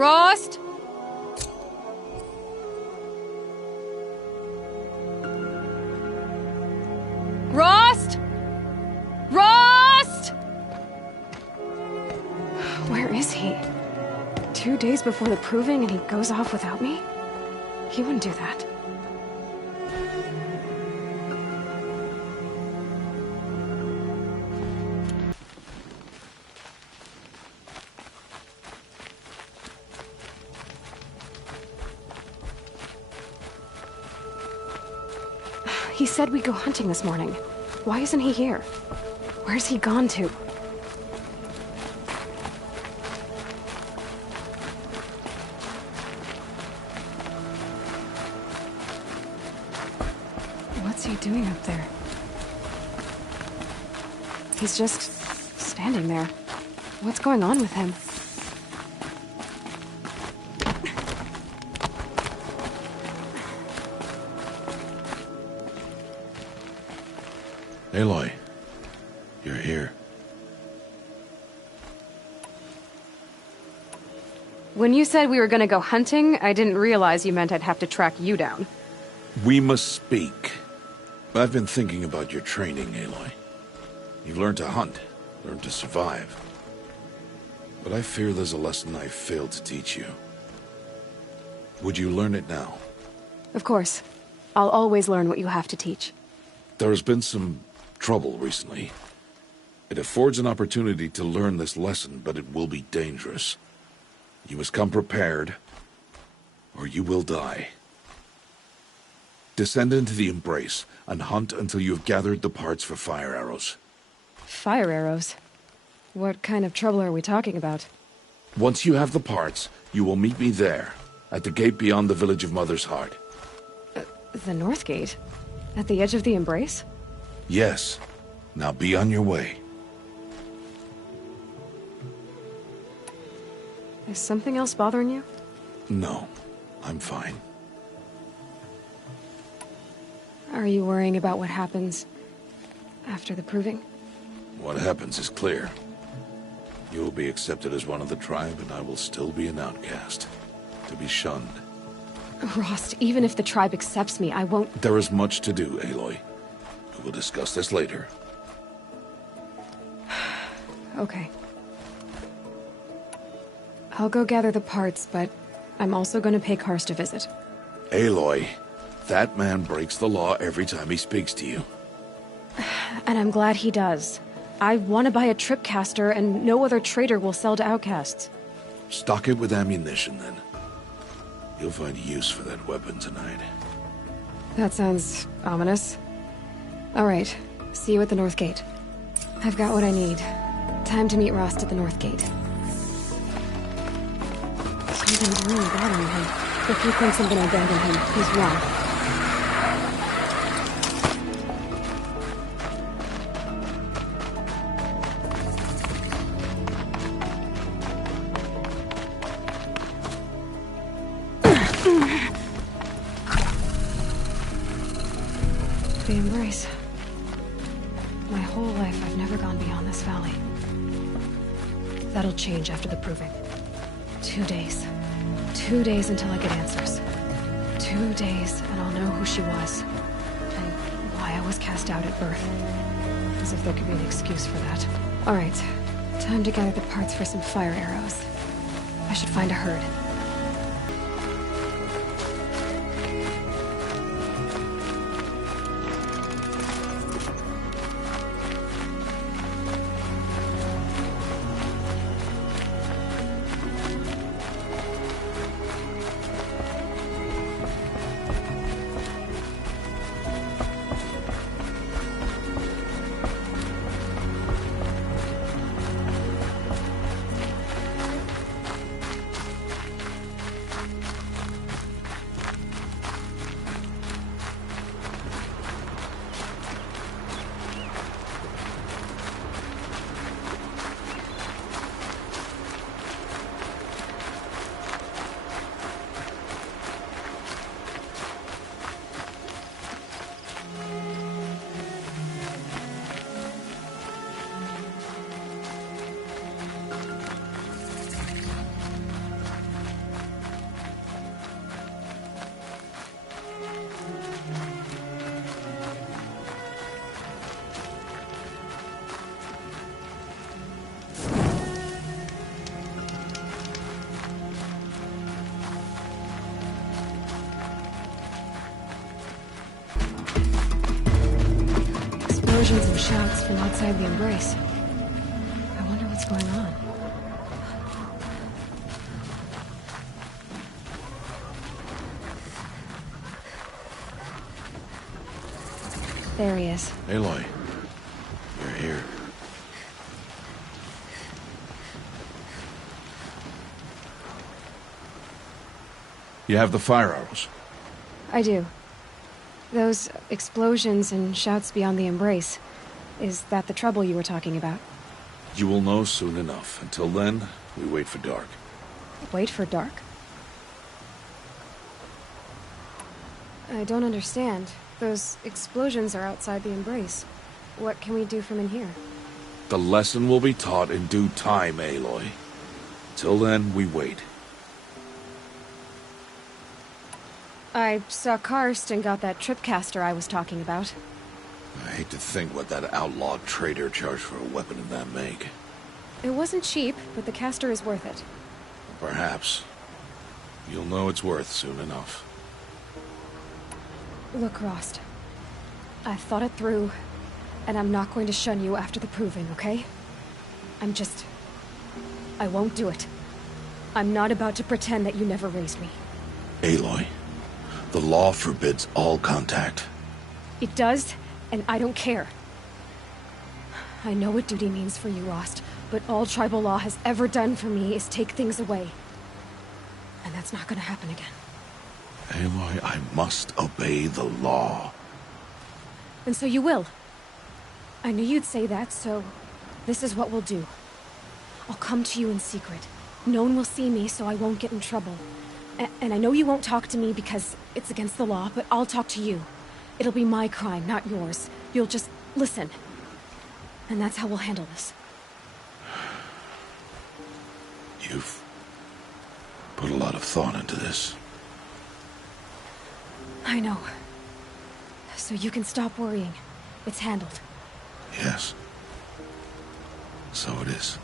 Rost? Rost? Rost? Where is he? 2 days before the proving and he goes off without me? He wouldn't do that. He said we'd go hunting this morning. Why isn't he here? Where's he gone to? What's he doing up there? He's just standing there. What's going on with him? Aloy, you're here. When you said we were gonna go hunting, I didn't realize you meant I'd have to track you down. We must speak. I've been thinking about your training, Aloy. You've learned to hunt, learned to survive. But I fear there's a lesson I failed to teach you. Would you learn it now? Of course. I'll always learn what you have to teach. There has been some trouble recently. It affords an opportunity to learn this lesson, but it will be dangerous. You must come prepared, or you will die. Descend into the Embrace, and hunt until you have gathered the parts for fire arrows. Fire arrows? What kind of trouble are we talking about? Once you have the parts, you will meet me there, at the gate beyond the village of Mother's Heart. The North Gate? At the edge of the Embrace? Yes. Now be on your way. Is something else bothering you? No, I'm fine. Are you worrying about what happens after the proving? What happens is clear. You will be accepted as one of the tribe, and I will still be an outcast, to be shunned. Rost, even if the tribe accepts me, I won't... There is much to do, Aloy. We will discuss this later. Okay. I'll go gather the parts, but I'm also going to pay Karst a visit. Aloy, that man breaks the law every time he speaks to you. And I'm glad he does. I want to buy a tripcaster, and no other trader will sell to outcasts. Stock it with ammunition, then. You'll find use for that weapon tonight. That sounds ominous. All right, see you at the North Gate. I've got what I need. Time to meet Rost at the North Gate. Something's really bothering him. If he thinks I'm gonna abandon him, he's wrong. The Embrace. My whole life, I've never gone beyond this valley. That'll change after the proving. 2 days. 2 days until I get answers. 2 days, and I'll know who she was. And why I was cast out at birth. As if there could be an excuse for that. Alright, time to gather the parts for some fire arrows. I should find a herd. explosions and shouts from outside the Embrace. I wonder what's going on. There he is. Aloy, you're here. You have the fire arrows. I do. Those explosions and shouts beyond the Embrace. Is that the trouble you were talking about? You will know soon enough. Until then, we wait for dark. Wait for dark? I don't understand. Those explosions are outside the Embrace. What can we do from in here? The lesson will be taught in due time, Aloy. Till then, we wait. I saw Karst and got that tripcaster I was talking about. I hate to think what that outlawed trader charged for a weapon of that make. It wasn't cheap, but the caster is worth it. Perhaps. You'll know it's worth soon enough. Look, Rost. I've thought it through, and I'm not going to shun you after the proving, okay? I won't do it. I'm not about to pretend that you never raised me. Aloy, the law forbids all contact. It does, and I don't care. I know what duty means for you, Rost, but all tribal law has ever done for me is take things away. And that's not gonna happen again. Aloy, I must obey the law. And so you will. I knew you'd say that, so this is what we'll do. I'll come to you in secret. No one will see me, so I won't get in trouble. And I know you won't talk to me because it's against the law, but I'll talk to you. It'll be my crime, not yours. You'll just listen. And that's how we'll handle this. You've put a lot of thought into this. I know. So you can stop worrying. It's handled. Yes. So it is.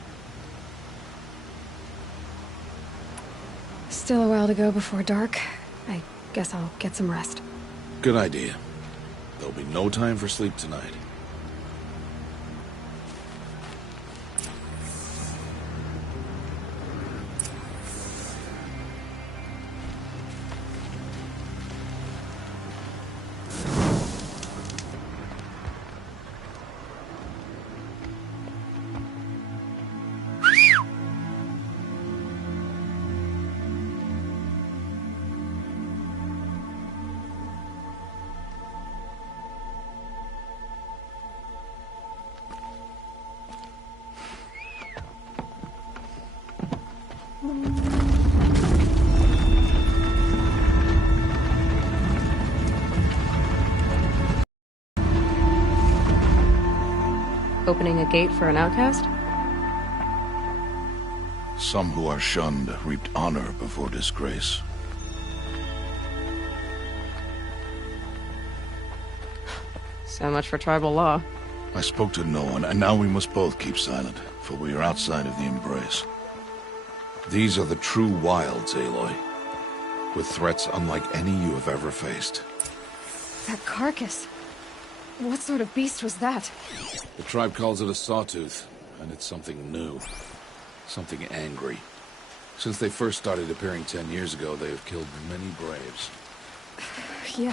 Still a while to go before dark. I guess I'll get some rest. Good idea. There'll be no time for sleep tonight. Opening a gate for an outcast? Some who are shunned reaped honor before disgrace. So much for tribal law. I spoke to no one, and now we must both keep silent, for we are outside of the Embrace. These are the true wilds, Aloy, with threats unlike any you have ever faced. That carcass. What sort of beast was that? The tribe calls it a sawtooth, and it's something new. Something angry. Since they first started appearing 10 years ago, they have killed many braves. Yeah.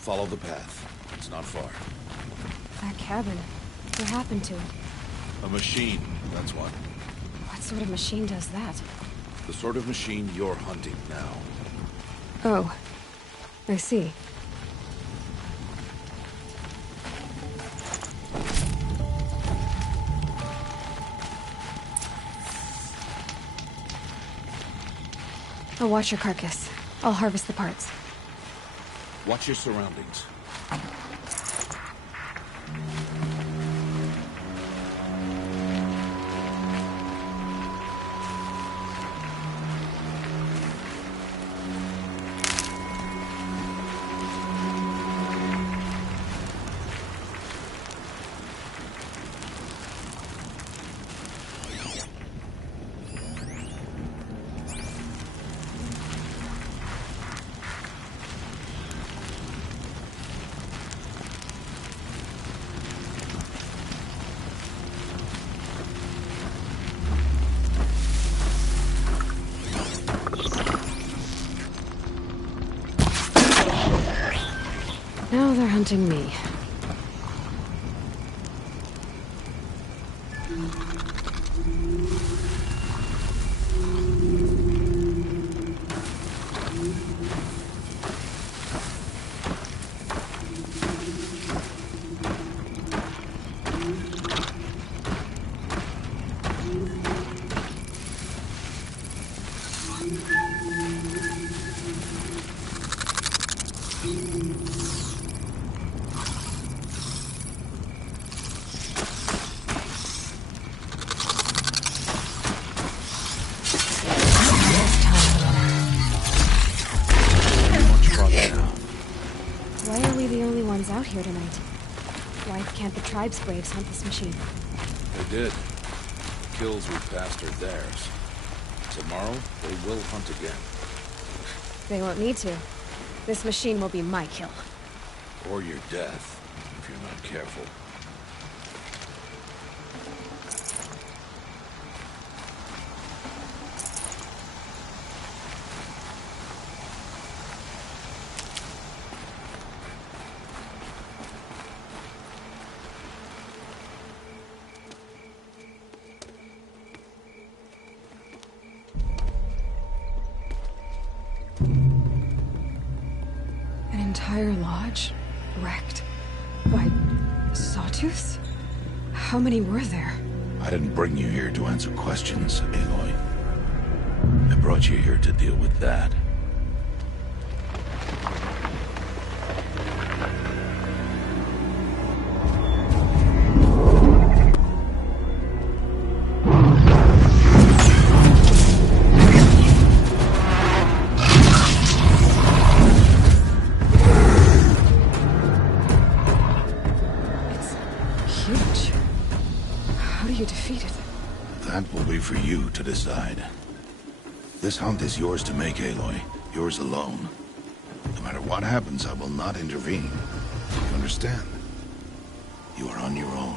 Follow the path. It's not far. That cabin. What happened to it? A machine, that's what. What sort of machine does that? The sort of machine you're hunting now. Oh. I see. I'll watch your carcass. I'll harvest the parts. Watch your surroundings. hunting me. Why are we the only ones out here tonight? Why can't the tribe's braves hunt this machine? They did. Kills we passed are theirs. Tomorrow, they will hunt again. They won't need to. This machine will be my kill. Or your death, if you're not careful. An entire lodge? Wrecked? Why, sawtooths? How many were there? I didn't bring you here to answer questions, Aloy. I brought you here to deal with that. Huge. How do you defeat it? That will be for you to decide. This hunt is yours to make, Aloy. Yours alone. No matter what happens, I will not intervene. You understand? You are on your own.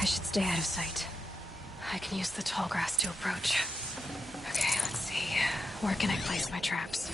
I should stay out of sight. I can use the tall grass to approach. Okay, let's see. Where can I place my traps?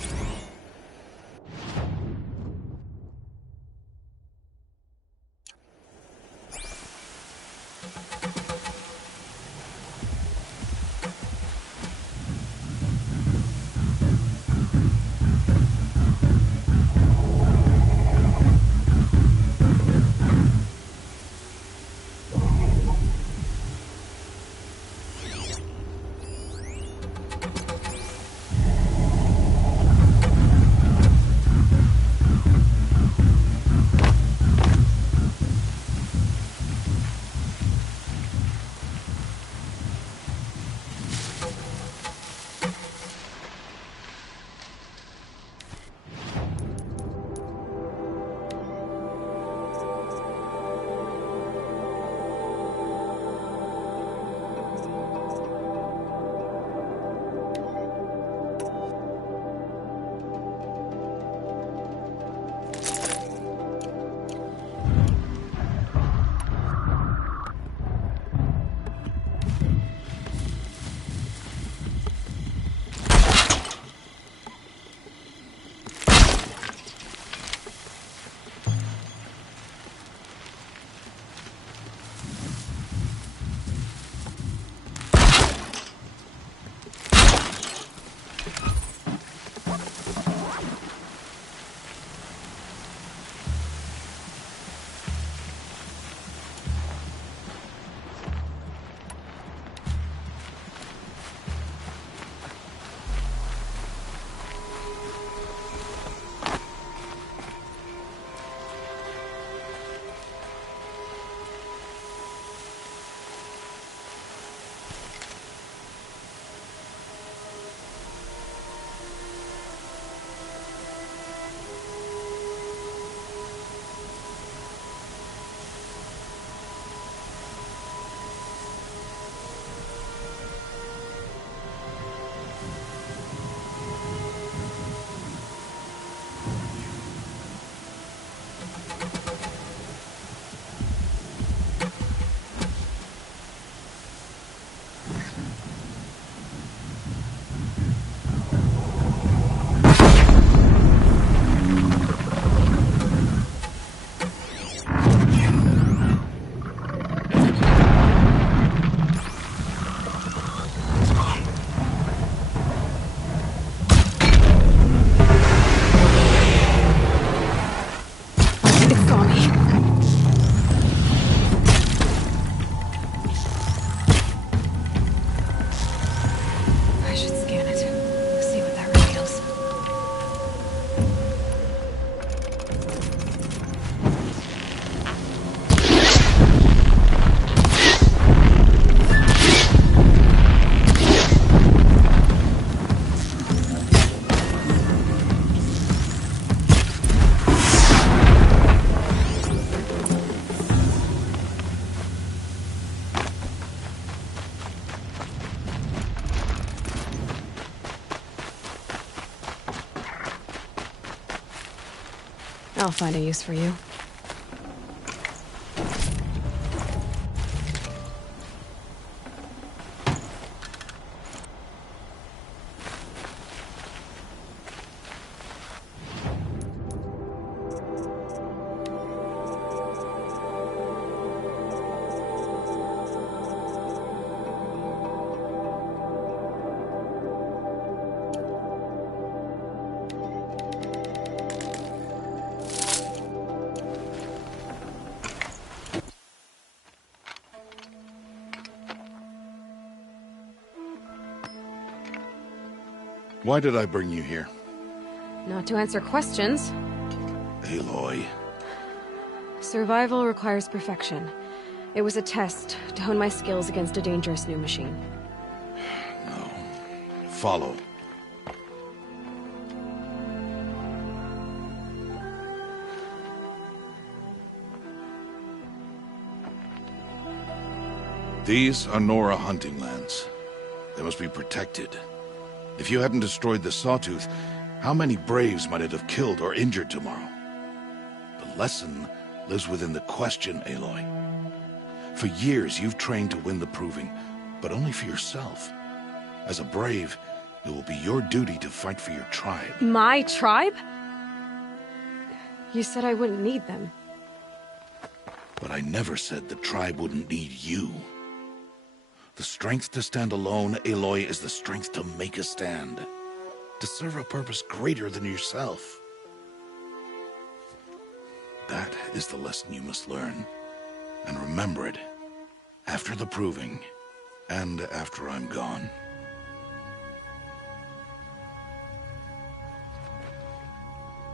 I'll find a use for you. Why did I bring you here? Not to answer questions. Aloy. Survival requires perfection. It was a test to hone my skills against a dangerous new machine. No. Follow. These are Nora hunting lands. They must be protected. If you hadn't destroyed the Sawtooth, how many Braves might it have killed or injured tomorrow? The lesson lives within the question, Aloy. For years, you've trained to win the Proving, but only for yourself. As a Brave, it will be your duty to fight for your tribe. My tribe? You said I wouldn't need them. But I never said the tribe wouldn't need you. The strength to stand alone, Aloy, is the strength to make a stand. To serve a purpose greater than yourself. That is the lesson you must learn. And remember it. After the Proving. And after I'm gone.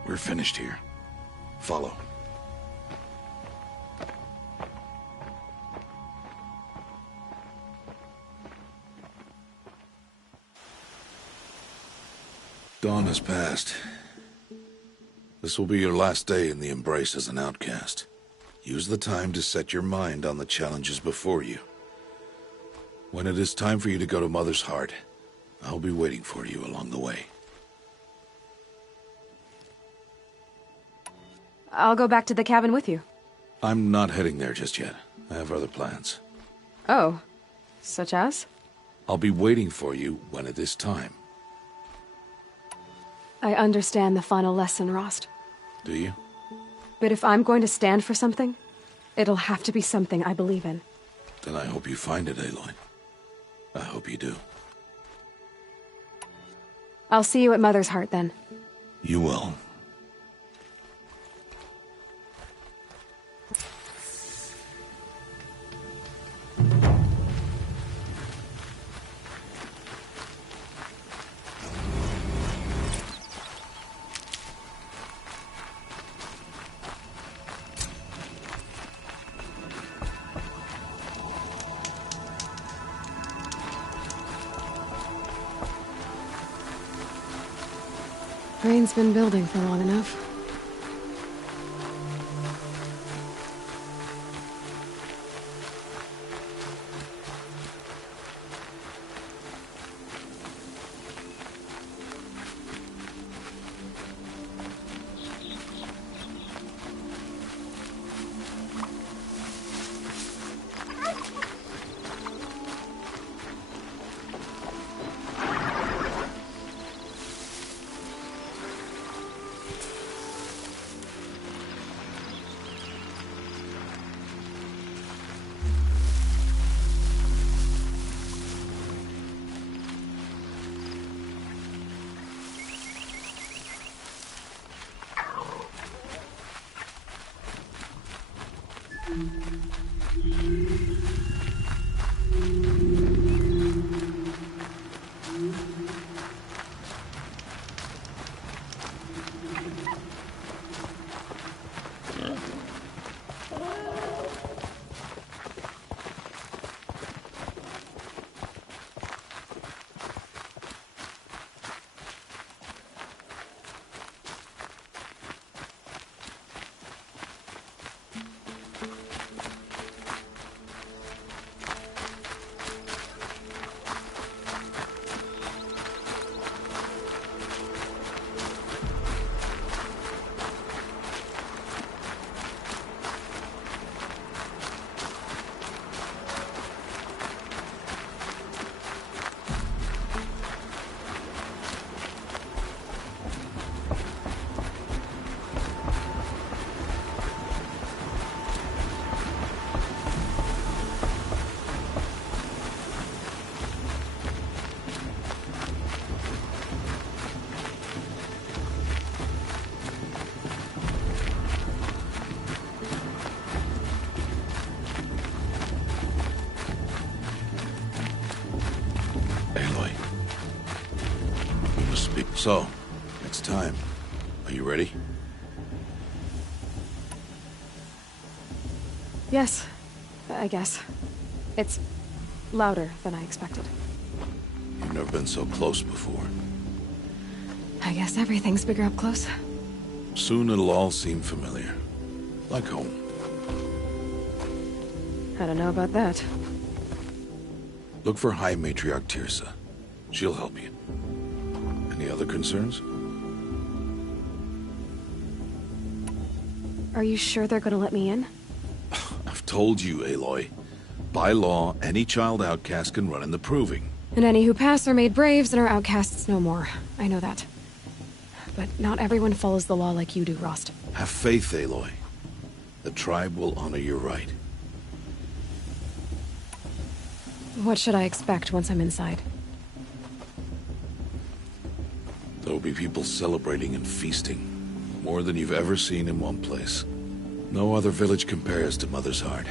We're finished here. Follow. Dawn has passed. This will be your last day in the Embrace as an outcast. Use the time to set your mind on the challenges before you. When it is time for you to go to Mother's Heart, I'll be waiting for you along the way. I'll go back to the cabin with you. I'm not heading there just yet. I have other plans. Oh. Such as? I'll be waiting for you when it is time. I understand the final lesson, Rost. Do you? But if I'm going to stand for something, it'll have to be something I believe in. Then I hope you find it, Aloy. I hope you do. I'll see you at Mother's Heart, then. You will. Rain's been building for long enough. So, it's time. Are you ready? Yes, I guess. It's louder than I expected. You've never been so close before. I guess everything's bigger up close. Soon it'll all seem familiar. Like home. I don't know about that. Look for High Matriarch Teersa. She'll help you. Any other concerns? Are you sure they're gonna let me in? I've told you, Aloy. By law, any child outcast can run in the Proving. And any who pass are made braves and are outcasts no more. I know that. But not everyone follows the law like you do, Rost. Have faith, Aloy. The tribe will honor your right. What should I expect once I'm inside? There will be people celebrating and feasting. More than you've ever seen in one place. No other village compares to Mother's Heart.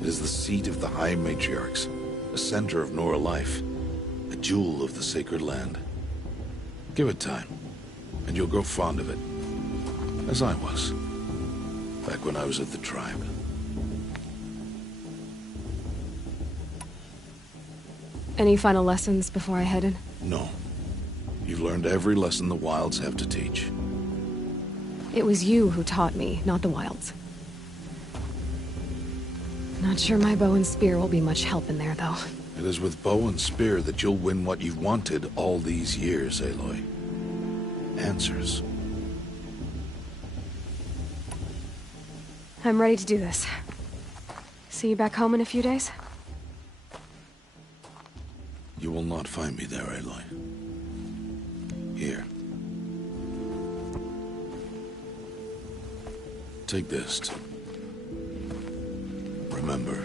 It is the seat of the High Matriarchs, a center of Nora life, a jewel of the sacred land. Give it time, and you'll grow fond of it. As I was, back when I was at the tribe. Any final lessons before I head in? No. You've learned every lesson the Wilds have to teach. It was you who taught me, not the Wilds. Not sure my bow and spear will be much help in there, though. It is with bow and spear that you'll win what you've wanted all these years, Aloy. Answers. I'm ready to do this. See you back home in a few days? You will not find me there, Aloy. Here. Take this to remember.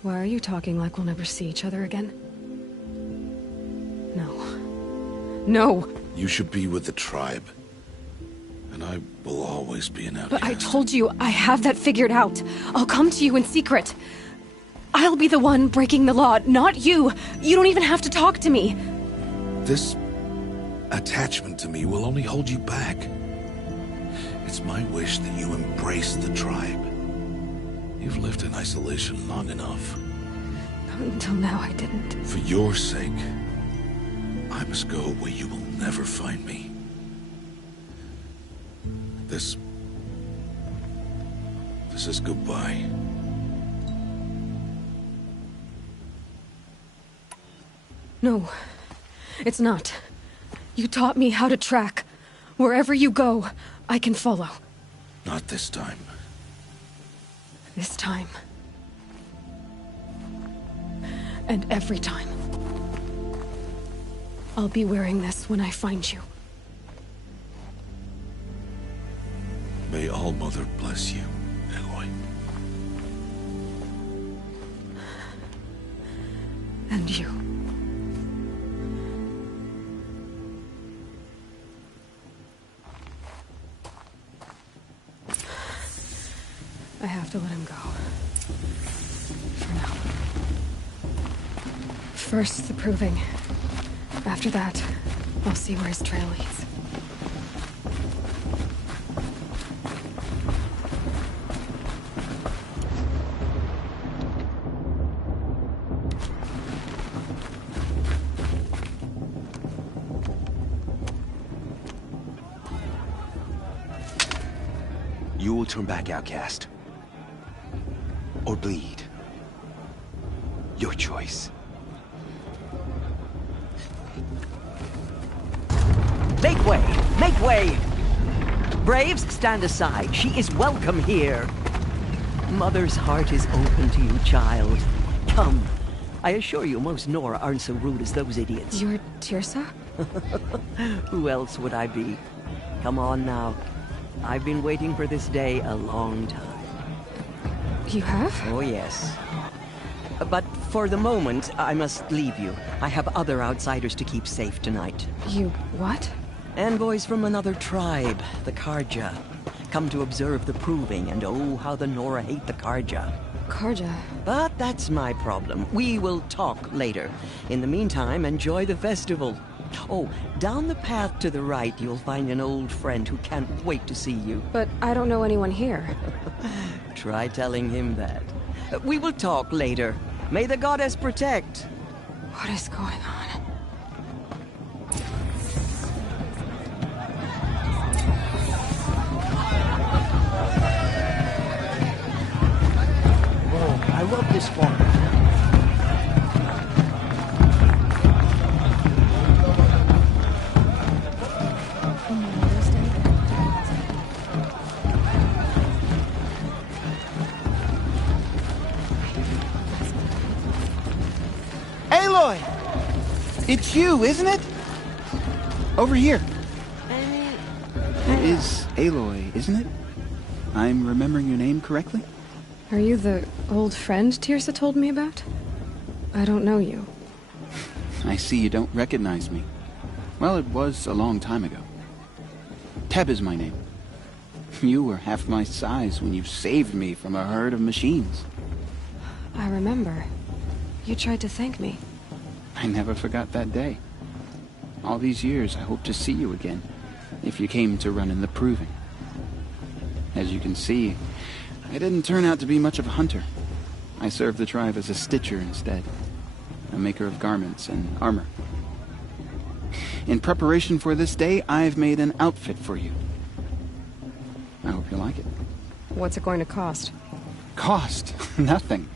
Why are you talking like we'll never see each other again? No. No! You should be with the tribe. And I will always be an outcast. But I told you, I have that figured out. I'll come to you in secret. I'll be the one breaking the law, not you. You don't even have to talk to me. This attachment to me will only hold you back. It's my wish that you embrace the tribe. You've lived in isolation long enough. Until now, I didn't. For your sake, I must go where you will never find me. This is goodbye. No, it's not. You taught me how to track. Wherever you go, I can follow. Not this time. This time. And every time. I'll be wearing this when I find you. May All-Mother bless you, Aloy. And you. I have to let him go. For now. First, the Proving. After that, I'll see where his trail leads. You will turn back, outcast. Or bleed. Your choice. Make way! Make way! Braves, stand aside. She is welcome here. Mother's heart is open to you, child. Come. I assure you, most Nora aren't so rude as those idiots. You're Teersa? Who else would I be? Come on now. I've been waiting for this day a long time. You have? Oh, yes. But for the moment, I must leave you. I have other outsiders to keep safe tonight. You what? Envoys from another tribe, the Carja. Come to observe the Proving, and oh, how the Nora hate the Carja. Karja. But that's my problem. We will talk later. In the meantime, enjoy the festival. Oh, down the path to the right, you'll find an old friend who can't wait to see you. But I don't know anyone here. Try telling him that. We will talk later. May the goddess protect. What is going on? I love this farm. Aloy! It's you, isn't it? Over here. It is Aloy, isn't it? I'm remembering your name correctly? Are you the old friend Tirsa told me about? I don't know you. I see you don't recognize me. Well, it was a long time ago. Teb is my name. You were half my size when you saved me from a herd of machines. I remember. You tried to thank me. I never forgot that day. All these years, I hope to see you again, if you came to run in the Proving. As you can see, I didn't turn out to be much of a hunter. I served the tribe as a stitcher instead, a maker of garments and armor. In preparation for this day, I've made an outfit for you. I hope you like it. What's it going to cost? Cost? Nothing.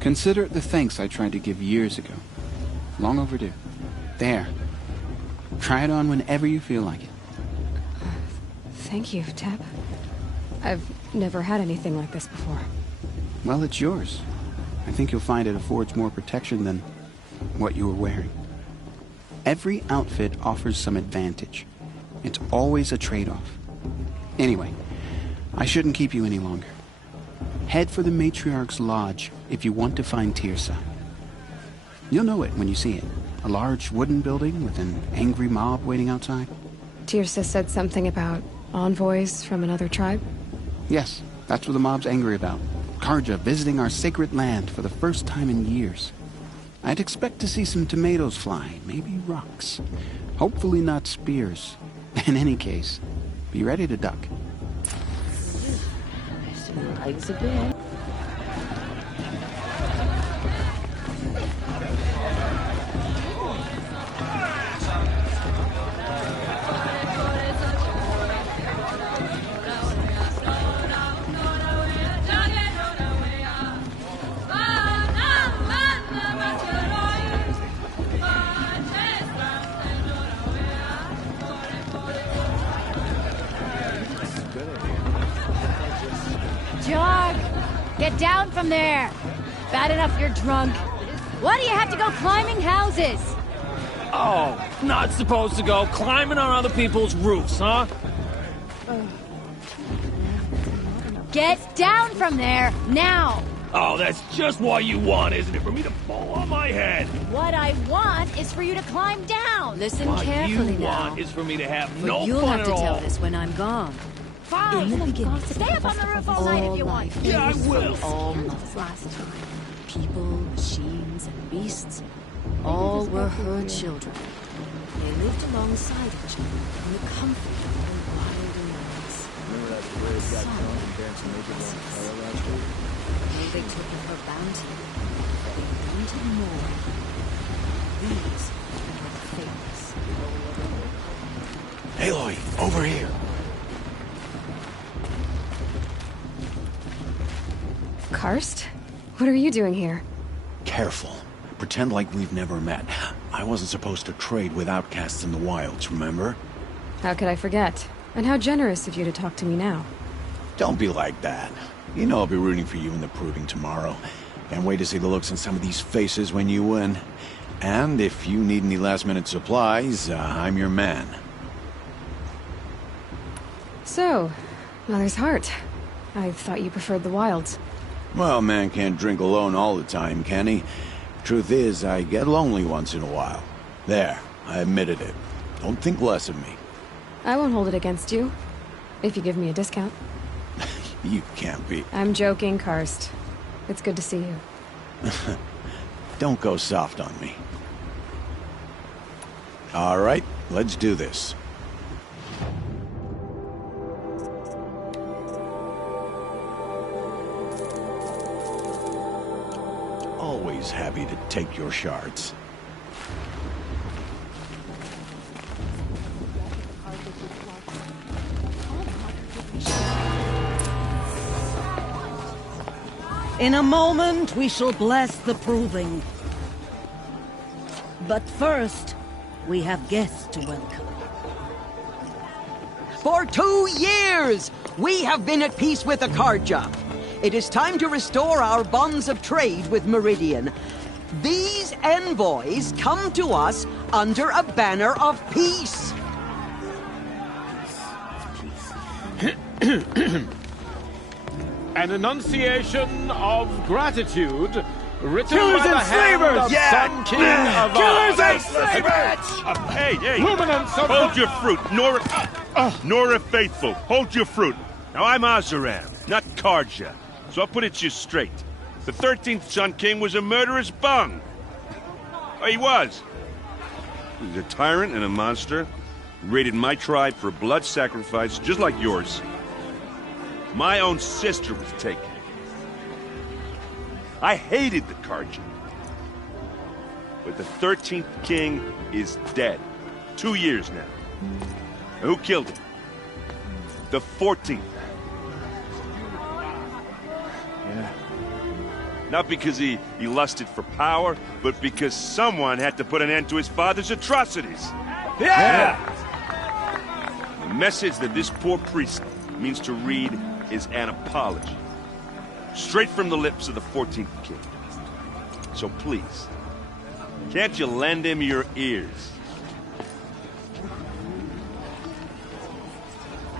Consider it the thanks I tried to give years ago. Long overdue. There. Try it on whenever you feel like it. Thank you, Teb. I've never had anything like this before. Well, it's yours. I think you'll find it affords more protection than what you were wearing. Every outfit offers some advantage. It's always a trade-off. Anyway, I shouldn't keep you any longer. Head for the Matriarch's Lodge if you want to find Tirsa. You'll know it when you see it. A large wooden building with an angry mob waiting outside. Tirsa said something about envoys from another tribe? Yes, that's what the mob's angry about. Karja visiting our sacred land for the first time in years. I'd expect to see some tomatoes fly, maybe rocks. Hopefully not spears. In any case, be ready to duck. Likes a bit. Jog! Get down from there! Bad enough you're drunk. Why do you have to go climbing houses? Oh, not supposed to go climbing on other people's roofs, huh? Get down from there, now! Oh, that's just what you want, isn't it? For me to fall on my head. What I want is for you to climb down! Listen What carefully you now. want is for me to have But no you'll fun have to at tell all. this when I'm gone. Fine! In the beginning, Stay up on the roof all night if you want. Yeah, I will. all months last time. People, machines, and beasts, all were her children. They lived alongside each other in the comfort of their wild lands. Remember that parade got drunk and danced naked on fire last week? Though they took of her bounty, they wanted more. These were her fates. Aloy, over here. Karst? What are you doing here? Careful. Pretend like we've never met. I wasn't supposed to trade with outcasts in the wilds, remember? How could I forget? And how generous of you to talk to me now. Don't be like that. You know I'll be rooting for you in the Proving tomorrow. Can't wait to see the looks on some of these faces when you win. And if you need any last-minute supplies, I'm your man. So, Mother's Heart. I thought you preferred the wilds. Well, man can't drink alone all the time, can he? Truth is, I get lonely once in a while. There, I admitted it. Don't think less of me. I won't hold it against you. If you give me a discount. You can't be... I'm joking, Karst. It's good to see you. Don't go soft on me. All right, let's do this. Always happy to take your shards. In a moment, we shall bless the proving. But first, we have guests to welcome. For 2 years, we have been at peace with the Carja. It is time to restore our bonds of trade with Meridian. These envoys come to us under a banner of peace. An enunciation of gratitude written Killers by the and hand slavers! of Yeah! Sun King of Killers and slavers! Hey! Luminance of Hold your fruit, Nora Faithful. Hold your fruit. Now, I'm Oseram, not Carja, so I'll put it to you straight. The 13th Sun King was a murderous bung. Oh, he was. He was a tyrant and a monster. He raided my tribe for blood sacrifice, just like yours. My own sister was taken. I hated the Carja. But the 13th king is dead. 2 years now. And who killed him? The 14th. Yeah. Not because he lusted for power, but because someone had to put an end to his father's atrocities. Yeah! The message that this poor priest means to read is an apology. Straight from the lips of the 14th king. So please, can't you lend him your ears?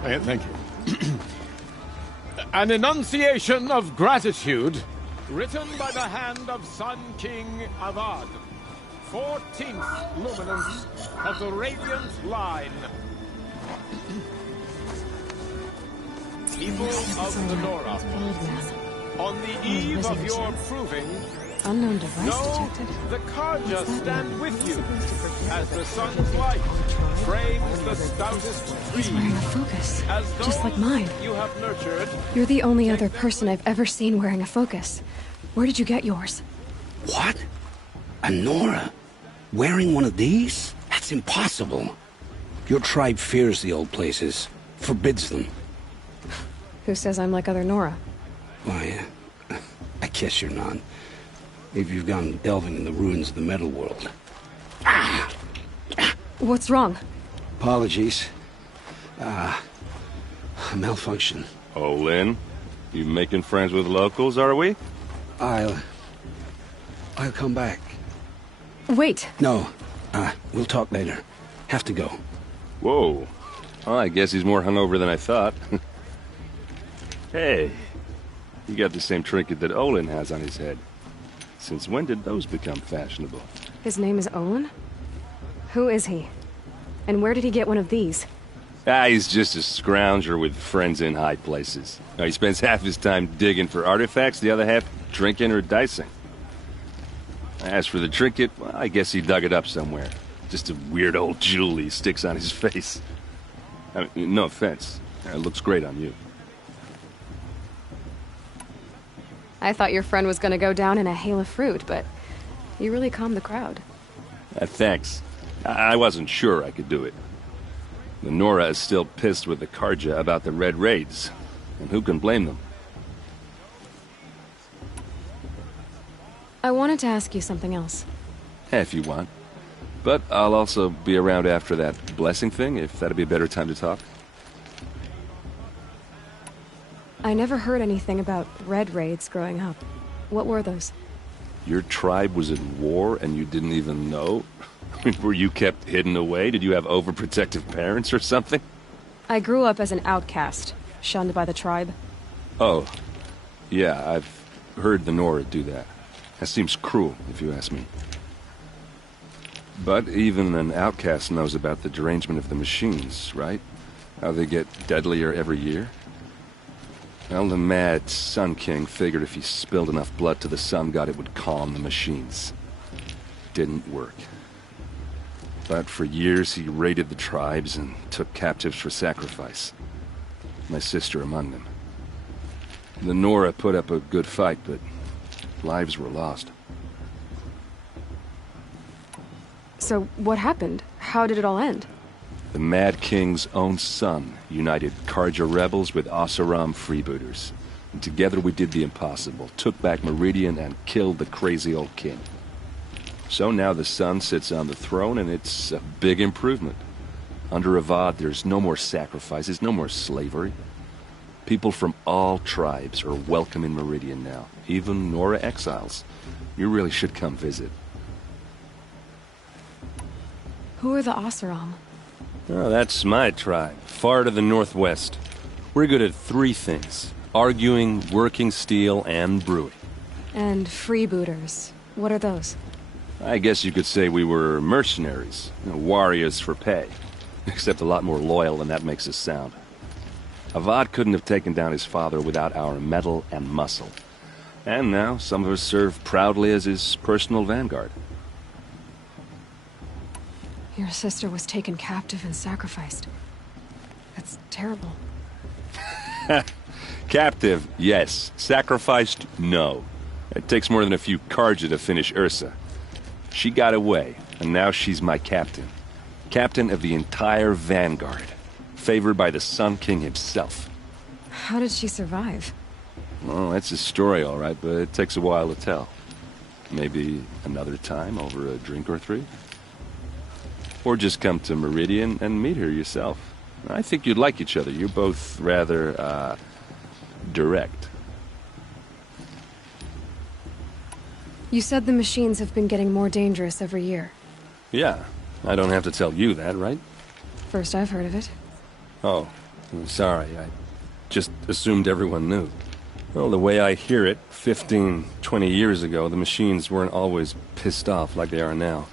Thank you. An enunciation of gratitude written by the hand of Sun King Avad, 14th luminance of the Radiant Line. People of the Nora, on the eve of your proving, Unknown device know detected. the Carja stand with you as the sun's light frames the stoutest He's tree. wearing a focus, As just like those mine. You have nurtured. You're the only other person I've ever seen wearing a focus. Where did you get yours? What? A Nora? Wearing one of these? That's impossible. Your tribe fears the old places, forbids them. Who says I'm like other Nora? Why, I guess you're not. If you've gone delving in the ruins of the metal world. What's wrong? Apologies. A malfunction. Oh, Lynn, you making friends with locals, are we? I'll come back. Wait. No, we'll talk later. Have to go. Whoa. Well, I guess he's more hungover than I thought. Hey, you got the same trinket that Olin has on his head. Since when did those become fashionable? His name is Olin? Who is he? And where did he get one of these? He's just a scrounger with friends in high places. He spends half his time digging for artifacts, the other half drinking or dicing. As for the trinket, well, I guess he dug it up somewhere. Just a weird old jewel he sticks on his face. I mean, no offense. It looks great on you. I thought your friend was gonna go down in a hail of fruit, but you really calmed the crowd. Thanks. I wasn't sure I could do it. The Nora is still pissed with the Carja about the Red Raids, and who can blame them? I wanted to ask you something else. If you want. But I'll also be around after that blessing thing, if that'd be a better time to talk. I never heard anything about Red Raids growing up. What were those? Your tribe was in war and you didn't even know? I mean, were you kept hidden away? Did you have overprotective parents or something? I grew up as an outcast, shunned by the tribe. Oh, yeah, I've heard the Nora do that. That seems cruel, if you ask me. But even an outcast knows about the derangement of the machines, right? How they get deadlier every year? Well, the mad Sun King figured if he spilled enough blood to the Sun God, it would calm the machines. Didn't work. But for years, he raided the tribes and took captives for sacrifice. My sister among them. The Nora put up a good fight, but lives were lost. So, what happened? How did it all end? The Mad King's own son united Karja rebels with Oseram freebooters. And together we did the impossible, took back Meridian and killed the crazy old king. So now the Sun sits on the throne, and it's a big improvement. Under Avad, there's no more sacrifices, no more slavery. People from all tribes are welcome in Meridian now, even Nora exiles. You really should come visit. Who are the Oseram? Oh, that's my tribe, far to the northwest. We're good at 3 things: arguing, working steel, and brewing. And freebooters. What are those? I guess you could say we were mercenaries, warriors for pay. Except a lot more loyal than that makes us sound. Avad couldn't have taken down his father without our metal and muscle. And now some of us serve proudly as his personal vanguard. Your sister was taken captive and sacrificed. That's terrible. Captive, yes. Sacrificed, no. It takes more than a few Karja to finish Ursa. She got away, and now she's my captain. Captain of the entire vanguard. Favored by the Sun King himself. How did she survive? Well, that's a story, all right, but it takes a while to tell. Maybe another time over a drink or 3? Or just come to Meridian and meet her yourself. I think you'd like each other. You're both rather, direct. You said the machines have been getting more dangerous every year. Yeah, I don't have to tell you that, right? First I've heard of it. Oh, I'm sorry. I just assumed everyone knew. Well, the way I hear it, 15, 20 years ago, the machines weren't always pissed off like they are now.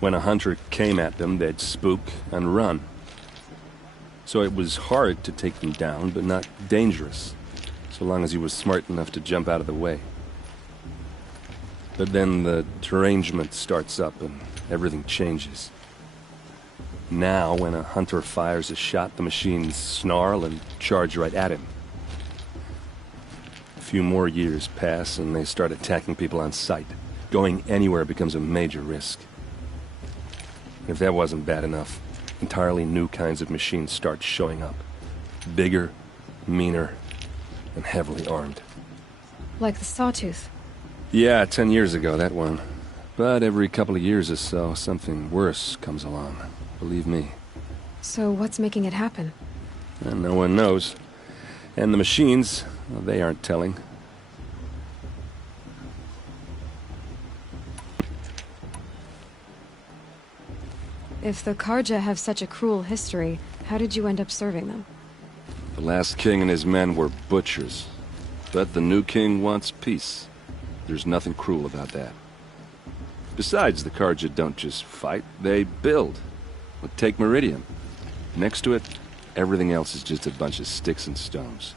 When a hunter came at them, they'd spook and run. So it was hard to take them down, but not dangerous, so long as he was smart enough to jump out of the way. But then the derangement starts up and everything changes. Now, when a hunter fires a shot, the machines snarl and charge right at him. A few more years pass and they start attacking people on sight. Going anywhere becomes a major risk. If that wasn't bad enough, entirely new kinds of machines start showing up. Bigger, meaner, and heavily armed. Like the Sawtooth. Yeah, 10 years ago, that one. But every couple of years or so, something worse comes along. Believe me. So what's making it happen? And no one knows. And the machines, well, they aren't telling. If the Karja have such a cruel history, how did you end up serving them? The last king and his men were butchers. But the new king wants peace. There's nothing cruel about that. Besides, the Karja don't just fight, they build. But take Meridian. Next to it, everything else is just a bunch of sticks and stones.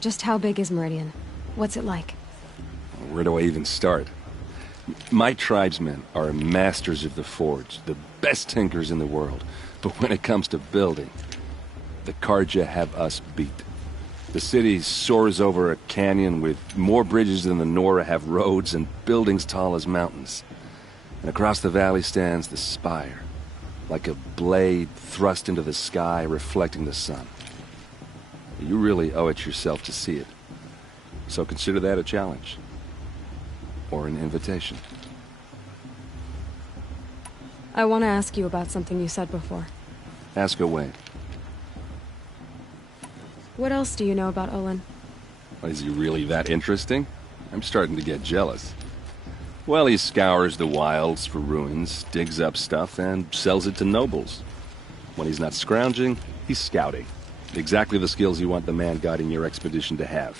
Just how big is Meridian? What's it like? Where do I even start? My tribesmen are masters of the forge, the best tinkers in the world. But when it comes to building, the Karja have us beat. The city soars over a canyon with more bridges than the Nora have roads and buildings tall as mountains. And across the valley stands the spire, like a blade thrust into the sky reflecting the sun. You really owe it yourself to see it. So consider that a challenge. Or an invitation. I want to ask you about something you said before. Ask away. What else do you know about Olin? Is he really that interesting? I'm starting to get jealous. Well, he scours the wilds for ruins, digs up stuff, and sells it to nobles. When he's not scrounging, he's scouting. Exactly the skills you want the man guiding your expedition to have.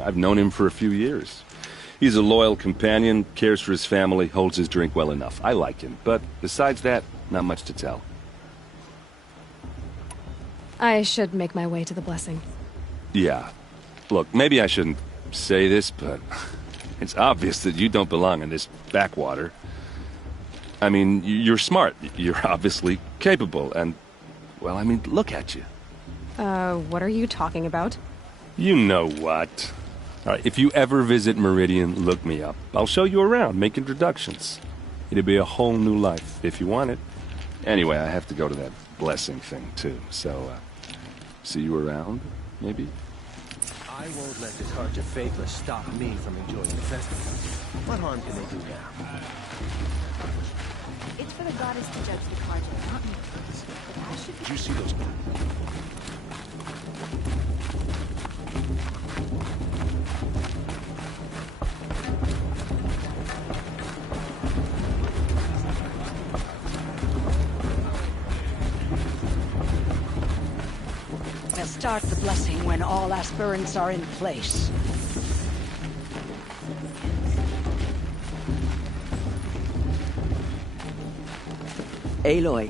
I've known him for a few years. He's a loyal companion, cares for his family, holds his drink well enough. I like him, but besides that, not much to tell. I should make my way to the blessing. Yeah. Look, maybe I shouldn't say this, but it's obvious that you don't belong in this backwater. I mean, you're smart. You're obviously capable, and, well, I mean, look at you. What are you talking about? You know what. All right, if you ever visit Meridian, look me up. I'll show you around, make introductions. It'll be a whole new life, if you want it. Anyway, I have to go to that blessing thing, too, so, see you around, maybe? I won't let the Carja Faithless stop me from enjoying the festival. What harm can they do now? It's for the goddess to judge the Carja, not me. But I should... Did you see those? We'll start the blessing when all aspirants are in place. Aloy,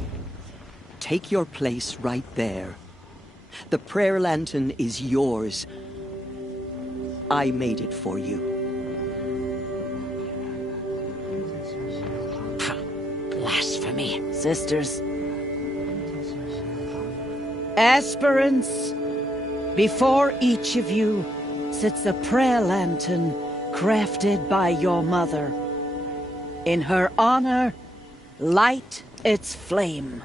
take your place right there. The prayer lantern is yours. I made it for you. Blasphemy. Sisters. Aspirants, before each of you sits a prayer lantern crafted by your mother. In her honor, light its flame.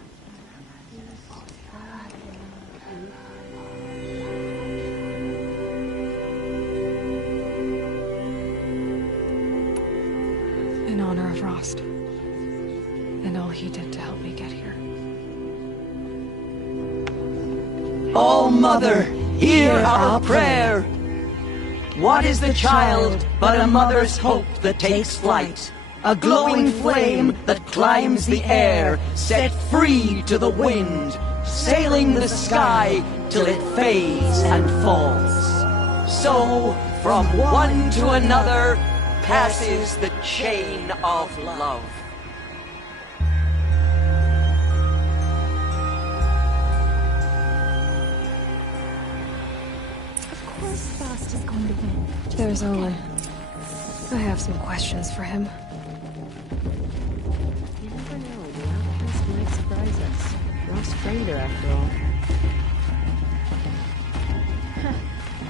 In honor of Rost. And all he did to help me get here. Oh, Mother, hear our prayer. What is the child but a mother's hope that takes flight? A glowing flame that climbs the air, set free to the wind, sailing the sky till it fades and falls. So, from one to another, passes the chain of love. Of course Fast is going to win. There's Olin. I have some questions for him. You never know. The outcast might surprise us. No stranger, after all.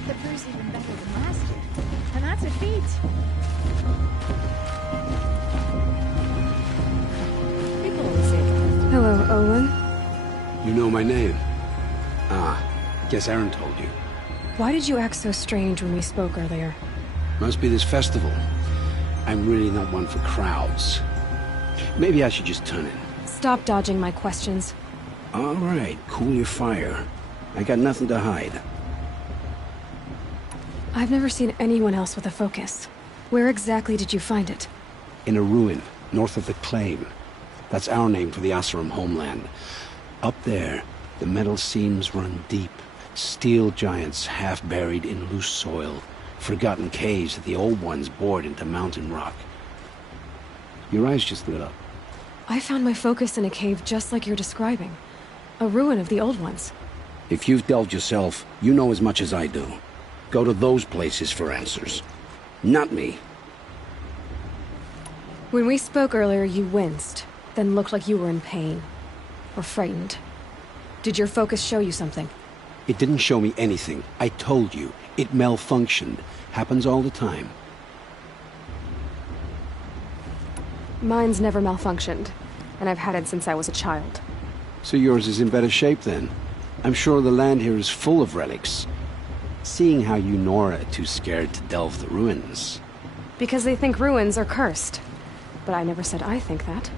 The brew's even better than last year. And that's a feat. People always say Hello, Olin. You know my name? Ah, guess Aaron told you. Why did you act so strange when we spoke earlier? Must be this festival. I'm really not one for crowds. Maybe I should just turn in. Stop dodging my questions. All right, cool your fire. I got nothing to hide. I've never seen anyone else with a focus. Where exactly did you find it? In a ruin, north of the Claim. That's our name for the Oseram homeland. Up there, the metal seams run deep. Steel giants half buried in loose soil. Forgotten caves that the old ones bored into mountain rock. Your eyes just lit up. I found my focus in a cave just like you're describing. A ruin of the old ones. If you've delved yourself, you know as much as I do. Go to those places for answers. Not me. When we spoke earlier, you winced, then looked like you were in pain. Or frightened. Did your focus show you something? It didn't show me anything. I told you. It malfunctioned. Happens all the time. Mine's never malfunctioned, and I've had it since I was a child. So yours is in better shape then. I'm sure the land here is full of relics. Seeing how you Nora are too scared to delve the ruins. Because they think ruins are cursed. But I never said I think that.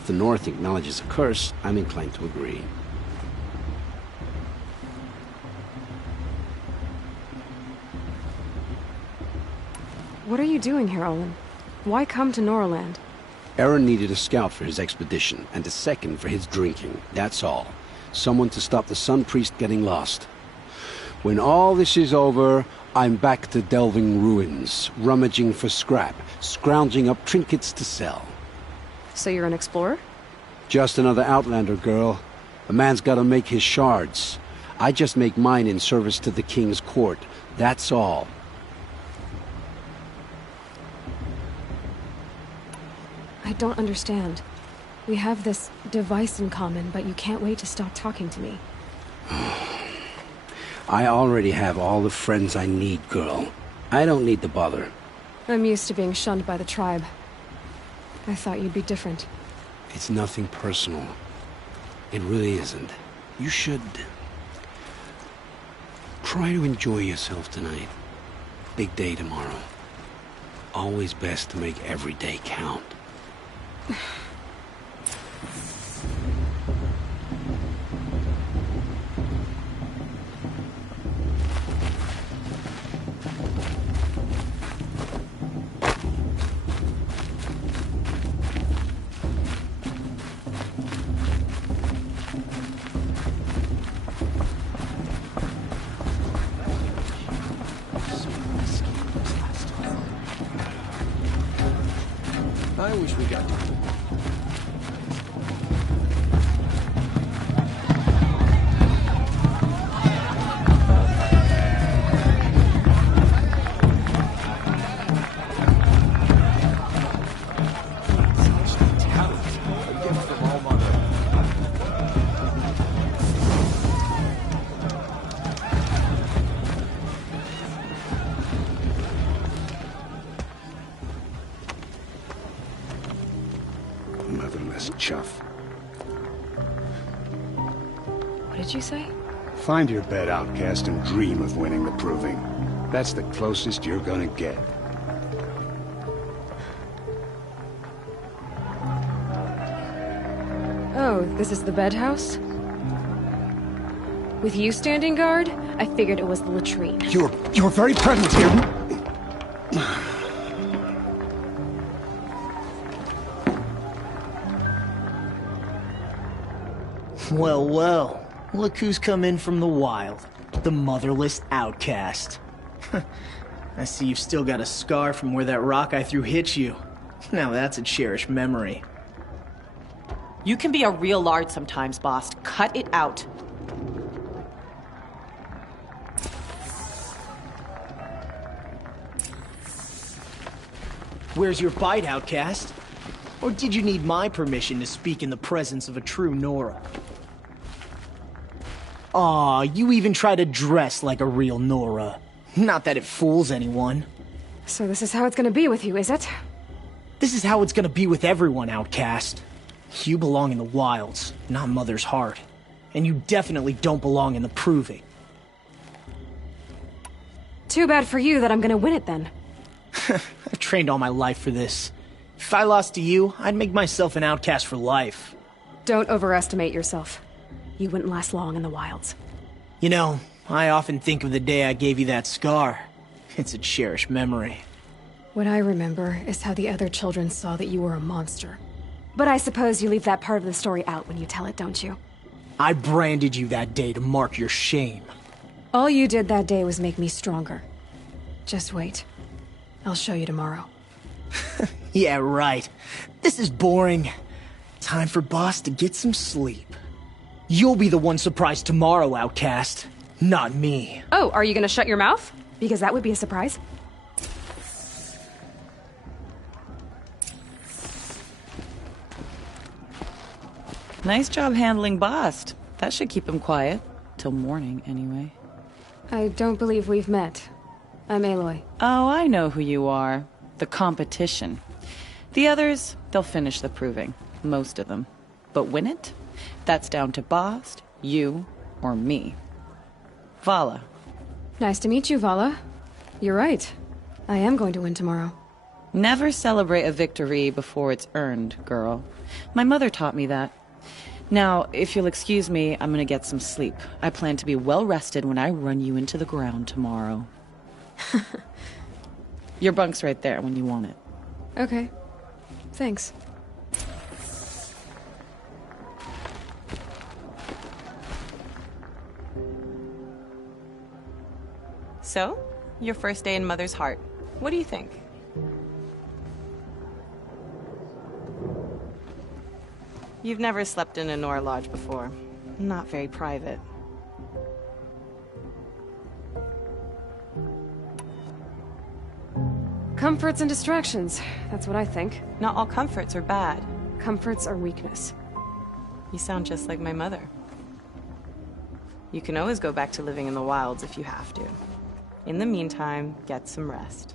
If the North acknowledges a curse, I'm inclined to agree. What are you doing here, Olin? Why come to Noraland? Aaron needed a scout for his expedition, and a second for his drinking. That's all. Someone to stop the Sun Priest getting lost. When all this is over, I'm back to delving ruins, rummaging for scrap, scrounging up trinkets to sell. So you're an explorer? Just another Outlander, girl. A man's gotta make his shards. I just make mine in service to the king's court. That's all. I don't understand. We have this device in common, but you can't wait to stop talking to me. I already have all the friends I need, girl. I don't need the bother. I'm used to being shunned by the tribe. I thought you'd be different. It's nothing personal. It really isn't. You should try to enjoy yourself tonight. Big day tomorrow. Always best to make every day count. I wish we got to. Motherless chuff. What did you say? Find your bed, outcast, and dream of winning the proving. That's the closest you're gonna get. Oh, this is the bedhouse? With you standing guard, I figured it was the latrine. Your very presence here. Well, well. Look who's come in from the wild. The motherless outcast. I see you've still got a scar from where that rock I threw hit you. Now that's a cherished memory. You can be a real lard sometimes, boss. Cut it out. Where's your bite, outcast? Or did you need my permission to speak in the presence of a true Nora? Aw, you even try to dress like a real Nora. Not that it fools anyone. So this is how it's gonna be with you, is it? This is how it's gonna be with everyone, outcast. You belong in the wilds, not Mother's heart. And you definitely don't belong in the proving. Too bad for you that I'm gonna win it then. I've trained all my life for this. If I lost to you, I'd make myself an outcast for life. Don't overestimate yourself. You wouldn't last long in the wilds. You know, I often think of the day I gave you that scar. It's a cherished memory. What I remember is how the other children saw that you were a monster. But I suppose you leave that part of the story out when you tell it, don't you? I branded you that day to mark your shame. All you did that day was make me stronger. Just wait. I'll show you tomorrow. Yeah, right. This is boring. Time for Boss to get some sleep. You'll be the one surprised tomorrow, outcast. Not me. Oh, are you gonna shut your mouth? Because that would be a surprise. Nice job handling Bast. That should keep him quiet. Till morning, anyway. I don't believe we've met. I'm Aloy. Oh, I know who you are. The competition. The others, they'll finish the proving. Most of them. But win it? That's down to Bast, you, or me. Vala. Nice to meet you, Vala. You're right. I am going to win tomorrow. Never celebrate a victory before it's earned, girl. My mother taught me that. Now, if you'll excuse me, I'm gonna get some sleep. I plan to be well rested when I run you into the ground tomorrow. Your bunk's right there when you want it. Okay. Thanks. So, your first day in Mother's Heart. What do you think? You've never slept in a Nora Lodge before. Not very private. Comforts and distractions. That's what I think. Not all comforts are bad. Comforts are weakness. You sound just like my mother. You can always go back to living in the wilds if you have to. In the meantime, get some rest.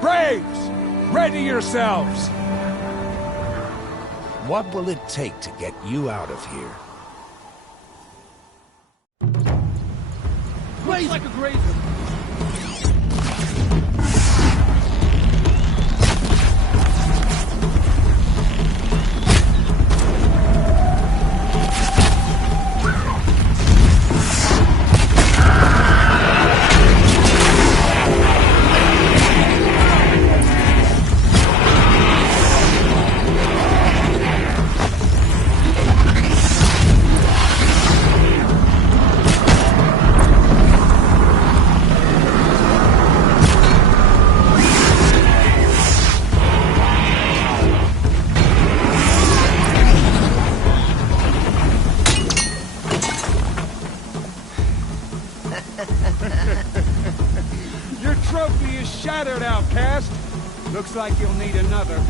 Braves! Ready yourselves! What will it take to get you out of here? Looks like a grazer. Your trophy is shattered, outcast. Looks like you'll need another.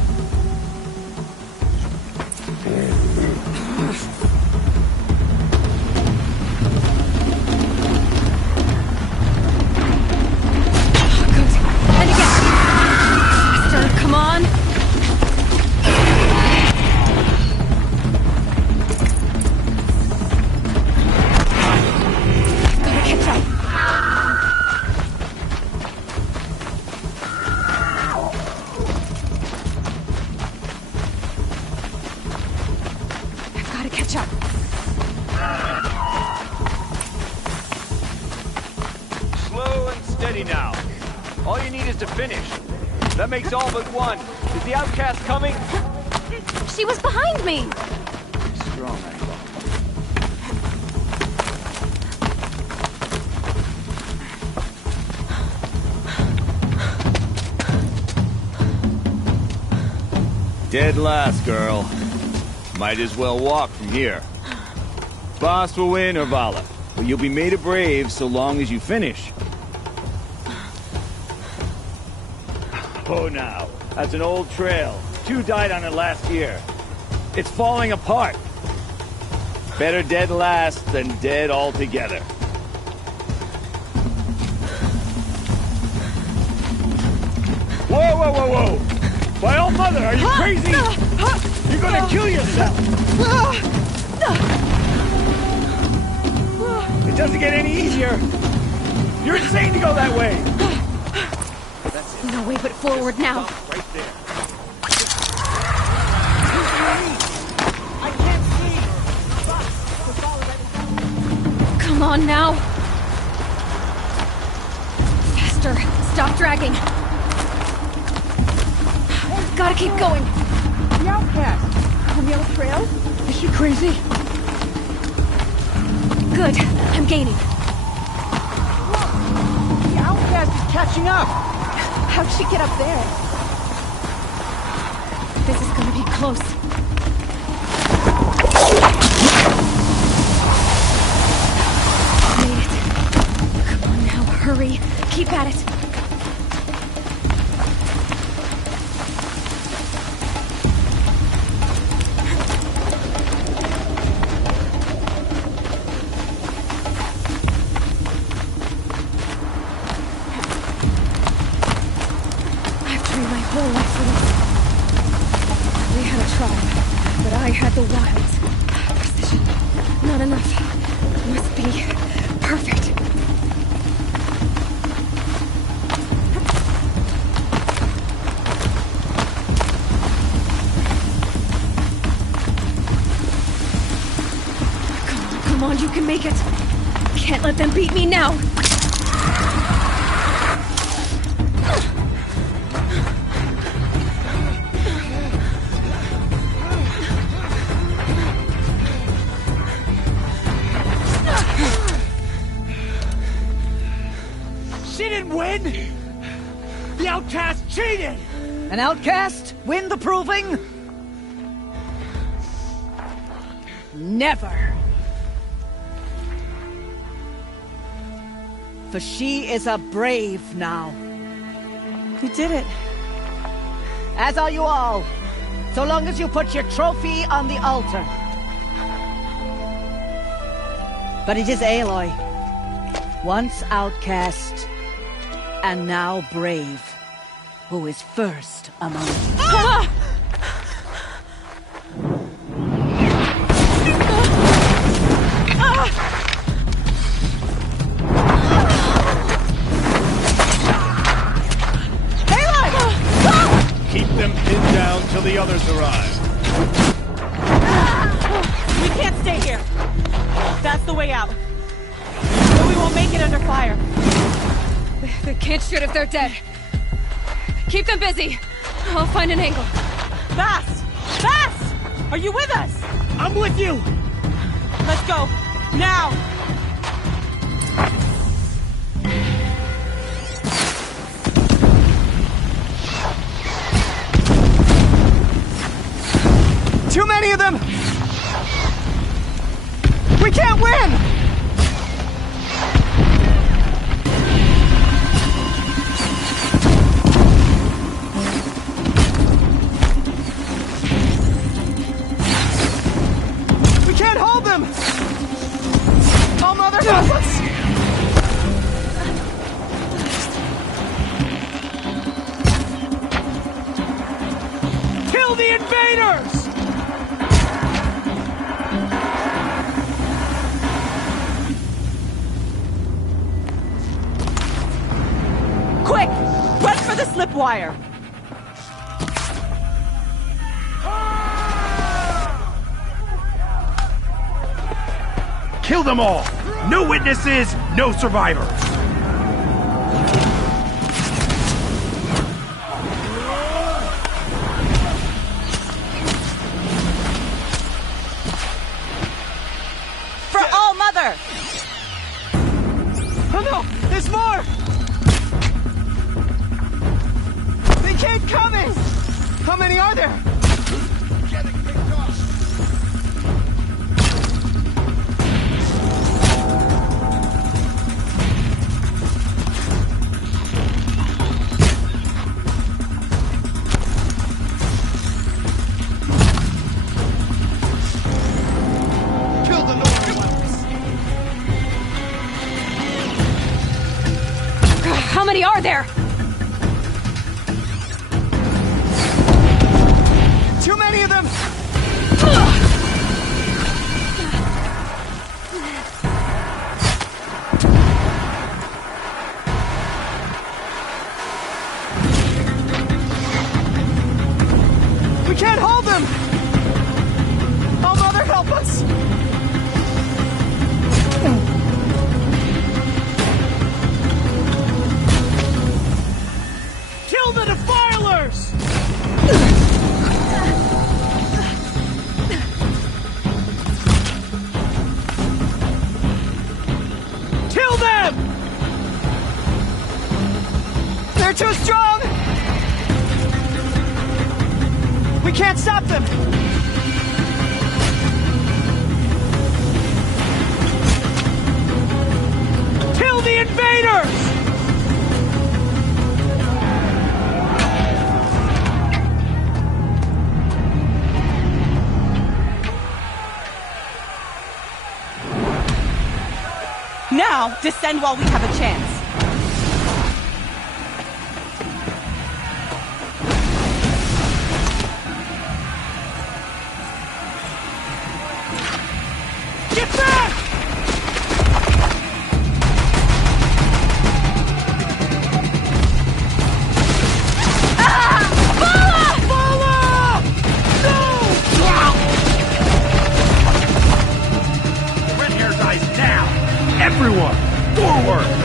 And again! Faster, come on! Gotta catch up! I've gotta catch up. Slow and steady now. All you need is to finish. That makes all but one. Is the outcast coming? She was behind me! Strong, I thought. Dead last, girl. Might as well walk from here. Boss will win, or Vala. But you'll be made a brave so long as you finish. Oh, now. That's an old trail. 2 died on it last year. It's falling apart. Better dead last than dead altogether. Whoa, whoa, whoa, whoa! By all mother, are you crazy? You're gonna kill yourself! It doesn't get any easier! You're insane to go that way! No way but forward now. Right there. Come on now. Faster. Stop dragging. Gotta keep going. The outcast. On the old trail? Is she crazy? Good. I'm gaining. The outcast is catching up. How'd she get up there? This is gonna be close. Made it. Come on now, hurry. Keep at it. I've trained my whole life for this. We had a tribe, but I had the wilds. Precision. Not enough. Must be perfect. Come on, you can make it. Can't let them beat me now. She didn't win! The outcast cheated! An outcast win the proving? Never! For she is a brave now. You did it. As are you all. So long as you put your trophy on the altar. But it is Aloy, once outcast, and now brave, who is first among you. Ah! Keep them pinned down till the others arrive. We can't stay here. That's the way out. But we won't make it under fire. They can't shoot if they're dead. Keep them busy. I'll find an angle. Fast! Fast! Are you with us? I'm with you! Let's go. Now! Too many of them! We can't win! We can't hold them! Oh, Mother, help us! Kill the invaders! Quick! Run for the slip wire! Kill them all! No witnesses, no survivors! For All Mother! Oh no! There's more! They keep coming! How many are there? How many are there? Too many of them! We can't hold them! Oh, Mother, help us! Kill the defilers! Kill them! They're too strong! We can't stop them! Kill the invaders! now. Descend while we have a chance. Get back! Everyone, forward!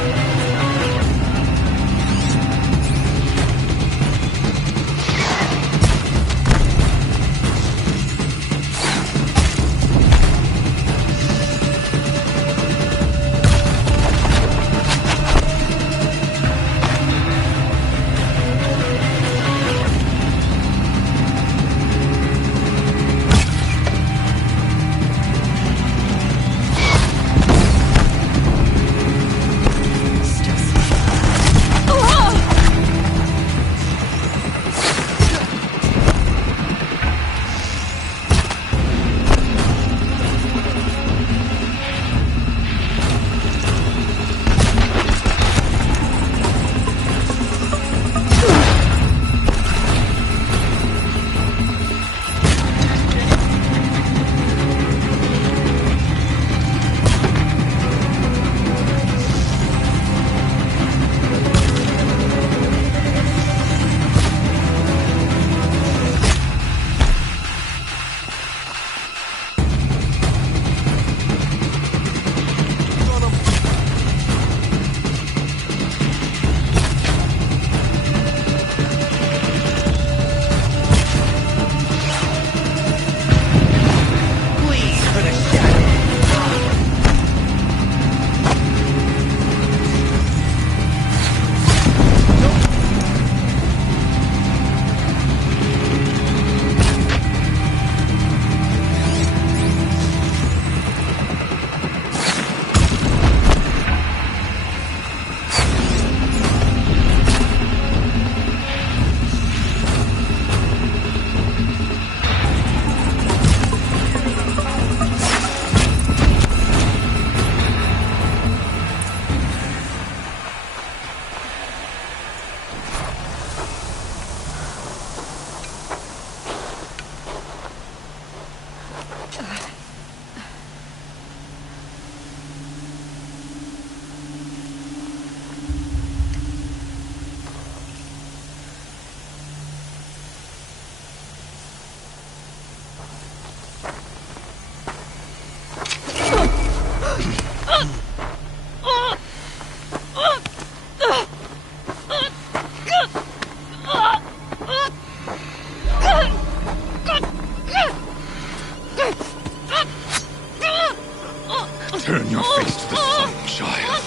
Turn your face to the sun, child.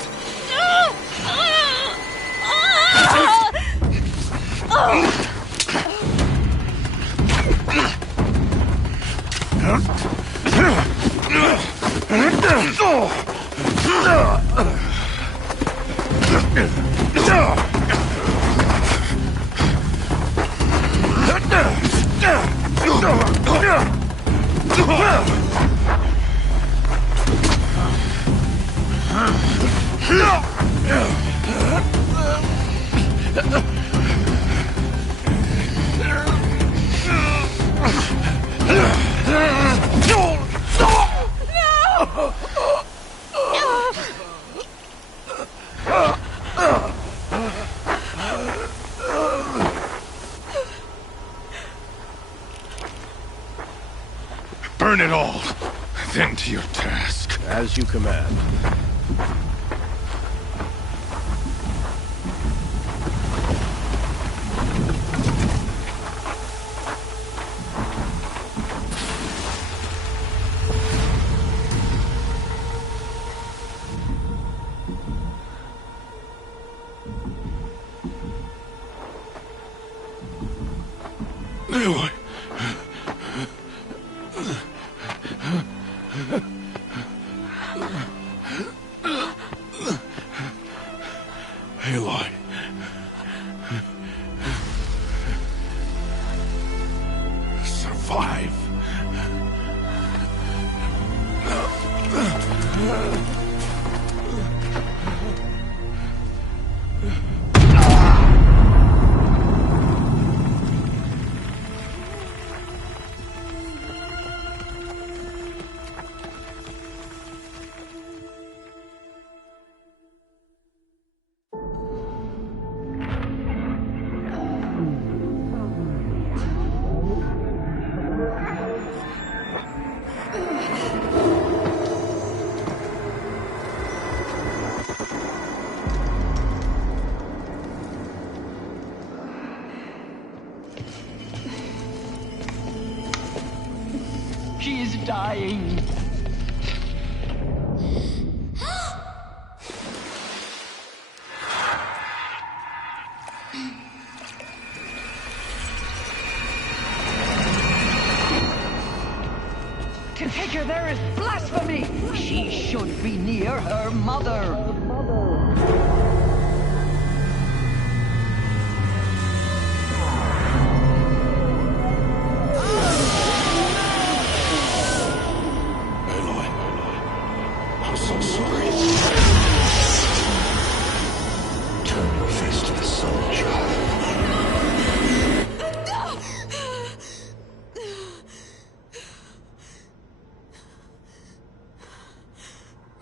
Burn it all, then to your task. As you command. Aloy. Aloy. Survive. She is dying. To take her there is blasphemy. She should be near her mother. I'm so sorry. Turn your face to the sun, child.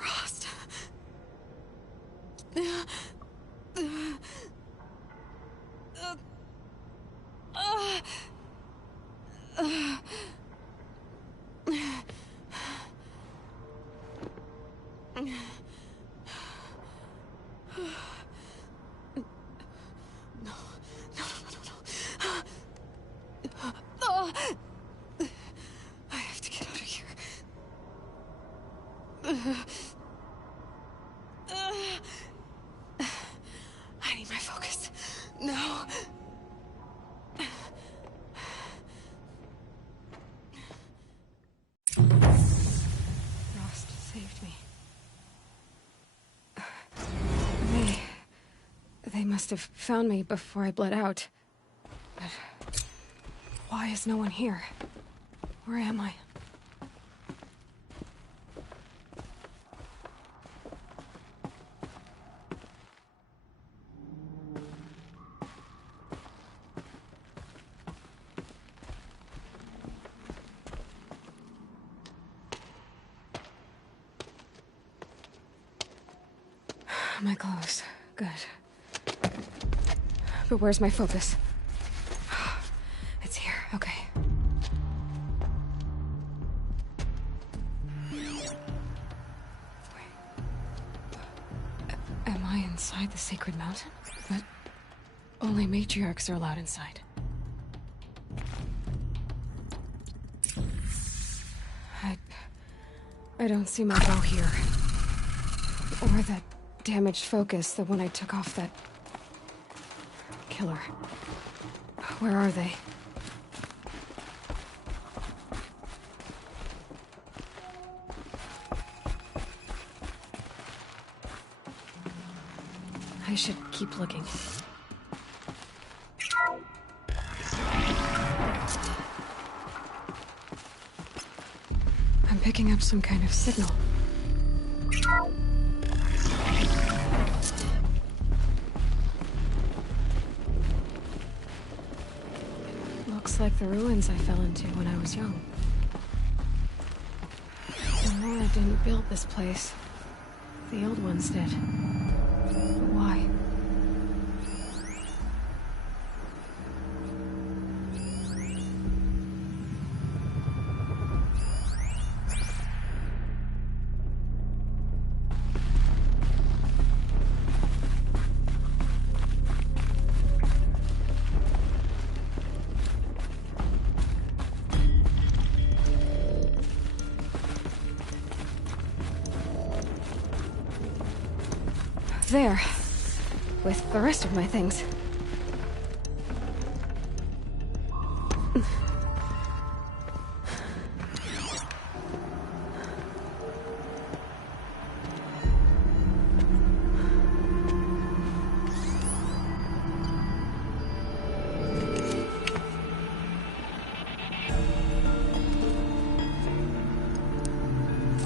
Rost. I have to get out of here. I need my focus. No. Rost saved me. They must have found me before I bled out. But why is no one here? Where am I? My clothes. Good. But where's my focus? It's here. Okay. Am I inside the sacred mountain? But only matriarchs are allowed inside. I don't see my bow here. Or that damaged focus, the one I took off that killer. Where are they? I should keep looking. I'm picking up some kind of signal. Looks like the ruins I fell into when I was young. Nora didn't build this place. The old ones did. But why? There. With the rest of my things.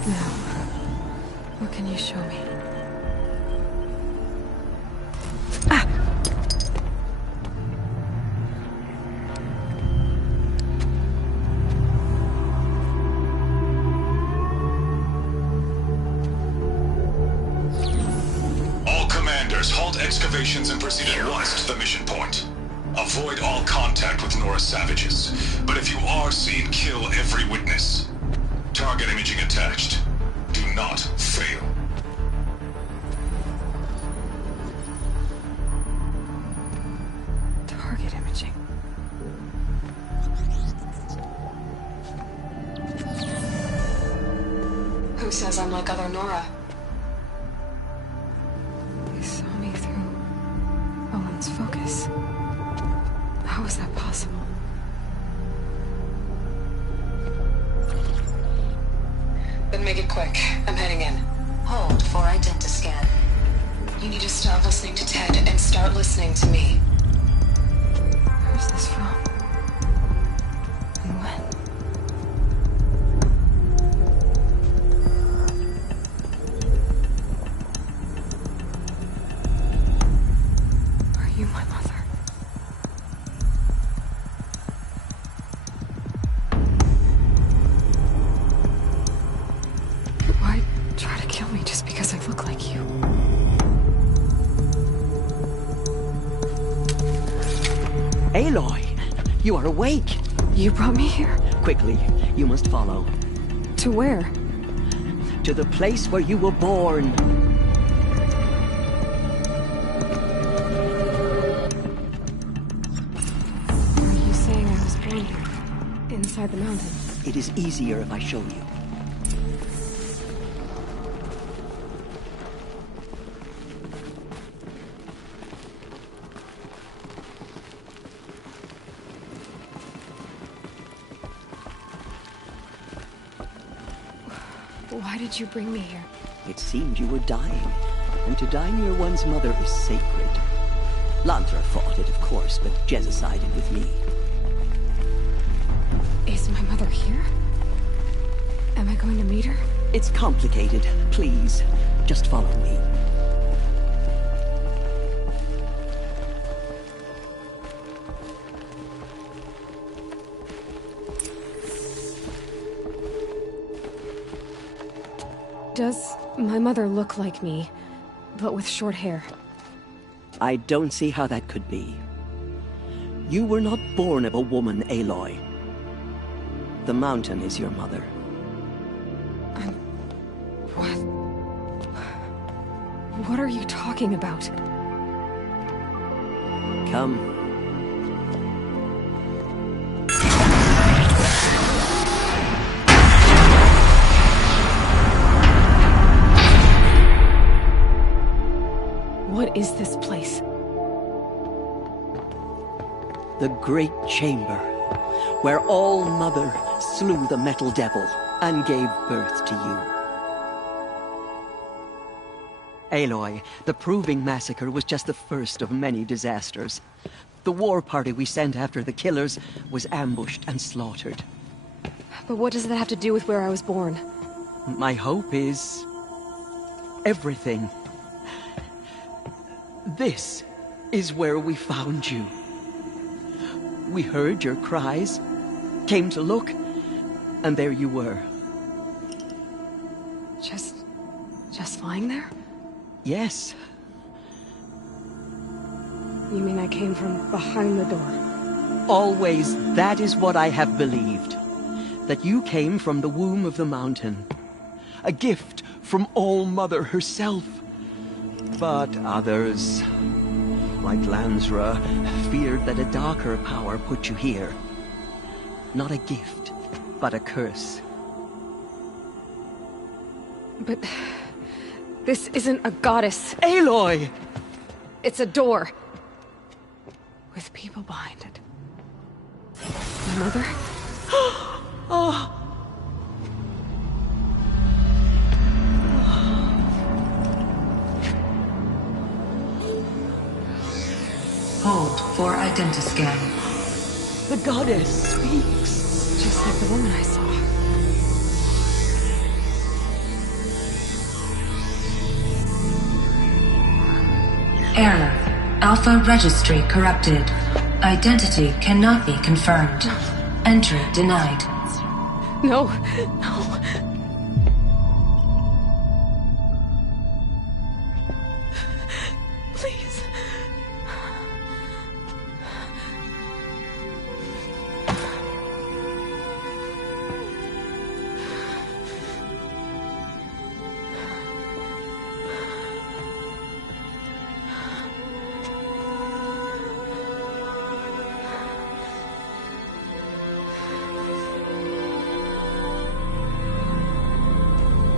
Now, what can you show me? excavations and proceed at once to the mission point. Avoid all contact with Nora savages, but if you are seen, kill every witness. Target imaging attached. Do not fail. Target imaging. Who says I'm like other Nora? They saw me through Owen's focus. How is that possible? Then make it quick. I'm heading in. Hold for identiscan. You need to stop listening to Ted and start listening to me. Where's this from? And when? Are you my mother? Why try to kill me just because I look like you? Aloy, you are awake. You brought me here? Quickly, you must follow. To where? To the place where you were born. Are you saying I was born here? Inside the mountain? It is easier if I show you. Why did you bring me here? It seemed you were dying, and to die near one's mother is sacred. Lantra fought it, of course, but Jezza sided with me. Is my mother here? Am I going to meet her? It's complicated. Please, just follow me. Does my mother look like me, but with short hair? I don't see how that could be. You were not born of a woman, Aloy. The mountain is your mother. What? What are you talking about? Come. What is this place? The Great Chamber, where All-Mother slew the Metal Devil and gave birth to you. Aloy, the Proving Massacre was just the first of many disasters. The war party we sent after the killers was ambushed and slaughtered. But what does that have to do with where I was born? My hope is everything. This is where we found you. We heard your cries, came to look, and there you were. Just lying there? Yes. You mean I came from behind the door? Always that is what I have believed. That you came from the womb of the mountain. A gift from All-Mother herself. But others, like Lansra, feared that a darker power put you here. Not a gift, but a curse. But this isn't a goddess. Aloy! It's a door. With people behind it. My mother? Oh! Hold for identiscan. The goddess speaks. Just like the woman I saw. Error. Alpha registry corrupted. Identity cannot be confirmed. Entry denied. No, no. Please.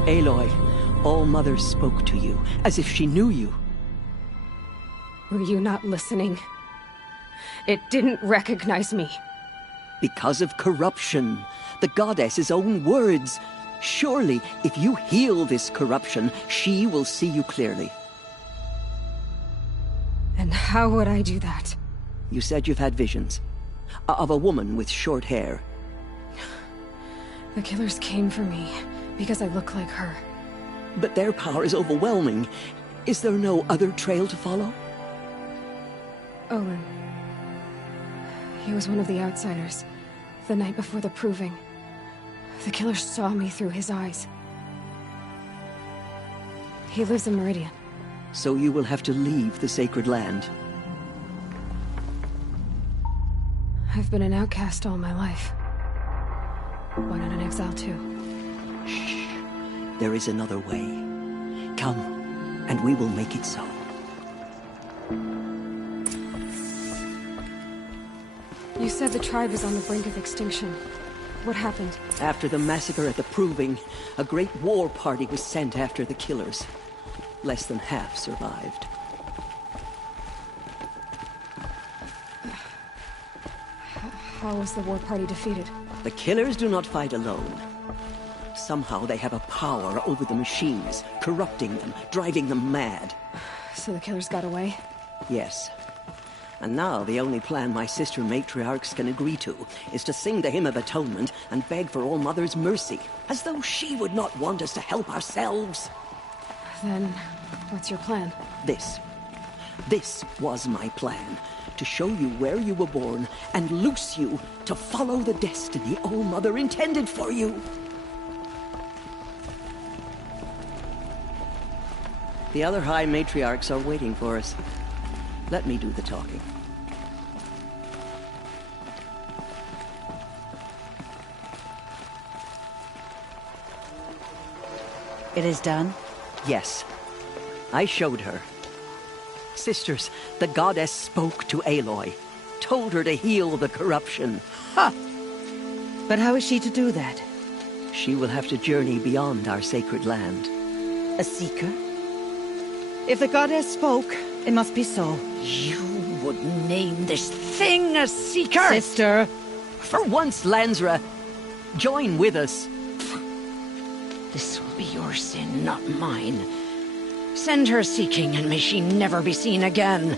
Aloy, All-Mother spoke to you, as if she knew you. Were you not listening? It didn't recognize me. Because of corruption. The goddess's own words. Surely, if you heal this corruption, she will see you clearly. And how would I do that? You said you've had visions. Of a woman with short hair. The killers came for me because I look like her. But their power is overwhelming. Is there no other trail to follow? Olin. He was one of the outsiders. The night before the proving. The killers saw me through his eyes. He lives in Meridian. So you will have to leave the sacred land. I've been an outcast all my life. Why not an exile too? Shh. There is another way. Come, and we will make it so. You said the tribe was on the brink of extinction. What happened? After the massacre at the Proving, a great war party was sent after the killers. Less than half survived. How was the war party defeated? The killers do not fight alone. Somehow they have a power over the machines, corrupting them, driving them mad. So the killers got away? Yes. And now the only plan my sister matriarchs can agree to is to sing the Hymn of Atonement and beg for All-Mother's mercy, as though she would not want us to help ourselves. Then, what's your plan? This was my plan. To show you where you were born and loose you to follow the destiny All-Mother intended for you. The other High Matriarchs are waiting for us. Let me do the talking. It is done? Yes. I showed her. Sisters, the goddess spoke to Aloy. Told her to heal the corruption. Ha! But how is she to do that? She will have to journey beyond our sacred land. A seeker? If the goddess spoke, it must be so. You would name this thing a seeker? Sister! For once, Lansra, join with us. This will be your sin, not mine. Send her seeking, and may she never be seen again.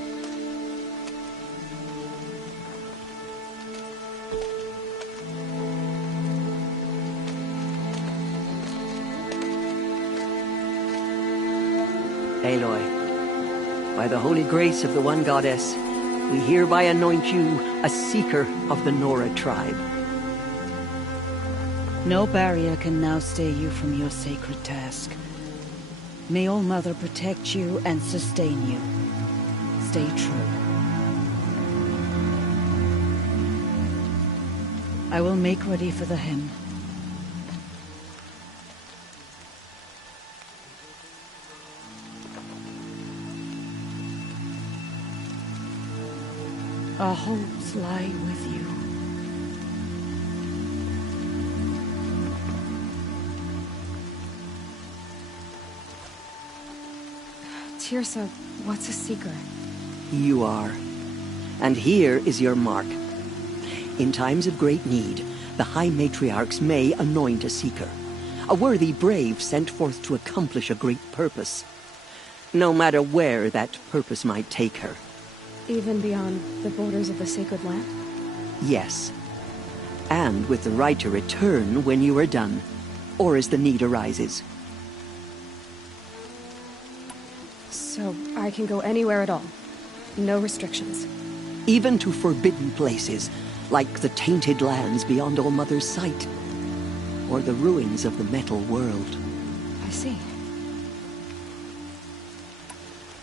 Aloy, by the holy grace of the One Goddess, we hereby anoint you a seeker of the Nora tribe. No barrier can now stay you from your sacred task. May All-Mother protect you and sustain you. Stay true. I will make ready for the hymn. Our hopes lie with you. Teersa, what's a seeker? You are. And here is your mark. In times of great need, the High Matriarchs may anoint a seeker. A worthy brave sent forth to accomplish a great purpose. No matter where that purpose might take her. Even beyond the borders of the sacred land? Yes. And with the right to return when you are done, or as the need arises. So I can go anywhere at all? No restrictions? Even to forbidden places, like the tainted lands beyond All-Mother's sight. Or the ruins of the metal world. I see.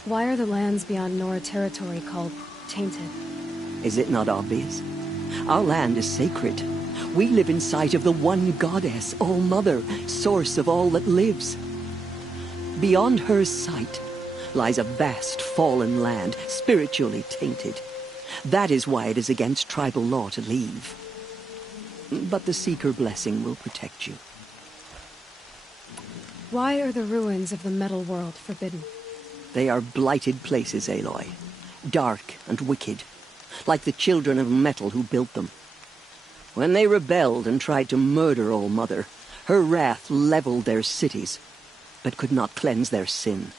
Why are the lands beyond Nora territory called tainted? Is it not obvious? Our land is sacred. We live in sight of the One Goddess, All-Mother, source of all that lives. Beyond her sight lies a vast fallen land, spiritually tainted. That is why it is against tribal law to leave. But the Seeker blessing will protect you. Why are the ruins of the metal world forbidden? They are blighted places, Aloy. Dark and wicked, like the children of metal who built them. When they rebelled and tried to murder All Mother, her wrath leveled their cities, but could not cleanse their sin.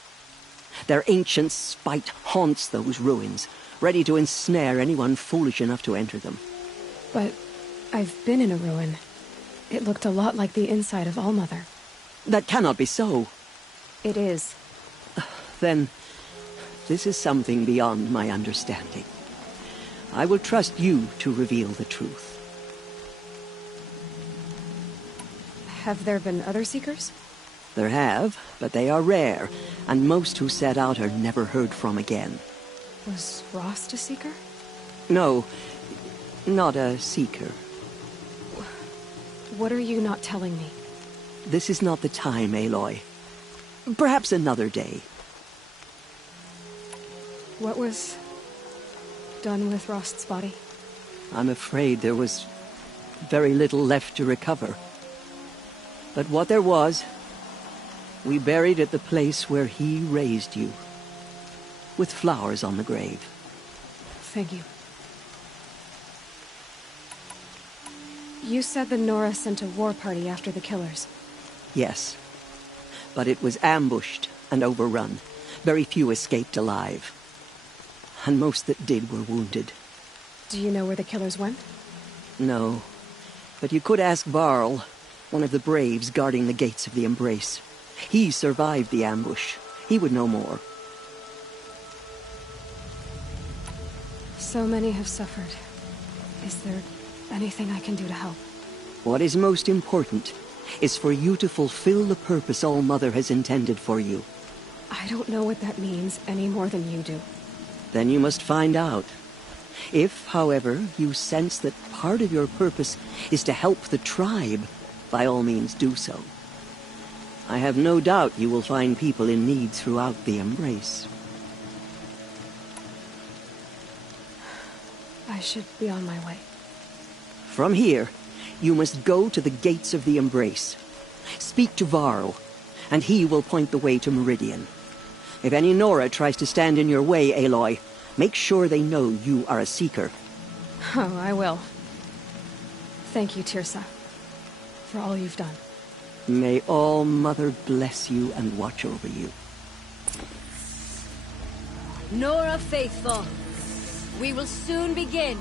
Their ancient spite haunts those ruins, ready to ensnare anyone foolish enough to enter them. But I've been in a ruin. It looked a lot like the inside of All Mother. That cannot be so. It is. Then, this is something beyond my understanding. I will trust you to reveal the truth. Have there been other Seekers? There have, but they are rare, and most who set out are never heard from again. Was Rost a Seeker? No, not a Seeker. What are you not telling me? This is not the time, Aloy. Perhaps another day. What was done with Rost's body? I'm afraid there was very little left to recover. But what there was, we buried at the place where he raised you, with flowers on the grave. Thank you. You said the Nora sent a war party after the killers. Yes, but it was ambushed and overrun. Very few escaped alive, and most that did were wounded. Do you know where the killers went? No, but you could ask Varl, one of the Braves guarding the gates of the Embrace. He survived the ambush. He would know more. So many have suffered. Is there anything I can do to help? What is most important is for you to fulfill the purpose All Mother has intended for you. I don't know what that means any more than you do. Then you must find out. If, however, you sense that part of your purpose is to help the tribe, by all means do so. I have no doubt you will find people in need throughout the Embrace. I should be on my way. From here, you must go to the gates of the Embrace. Speak to Varl, and he will point the way to Meridian. If any Nora tries to stand in your way, Aloy, make sure they know you are a Seeker. Oh, I will. Thank you, Teersa, for all you've done. May All Mother bless you and watch over you. Nora faithful, we will soon begin.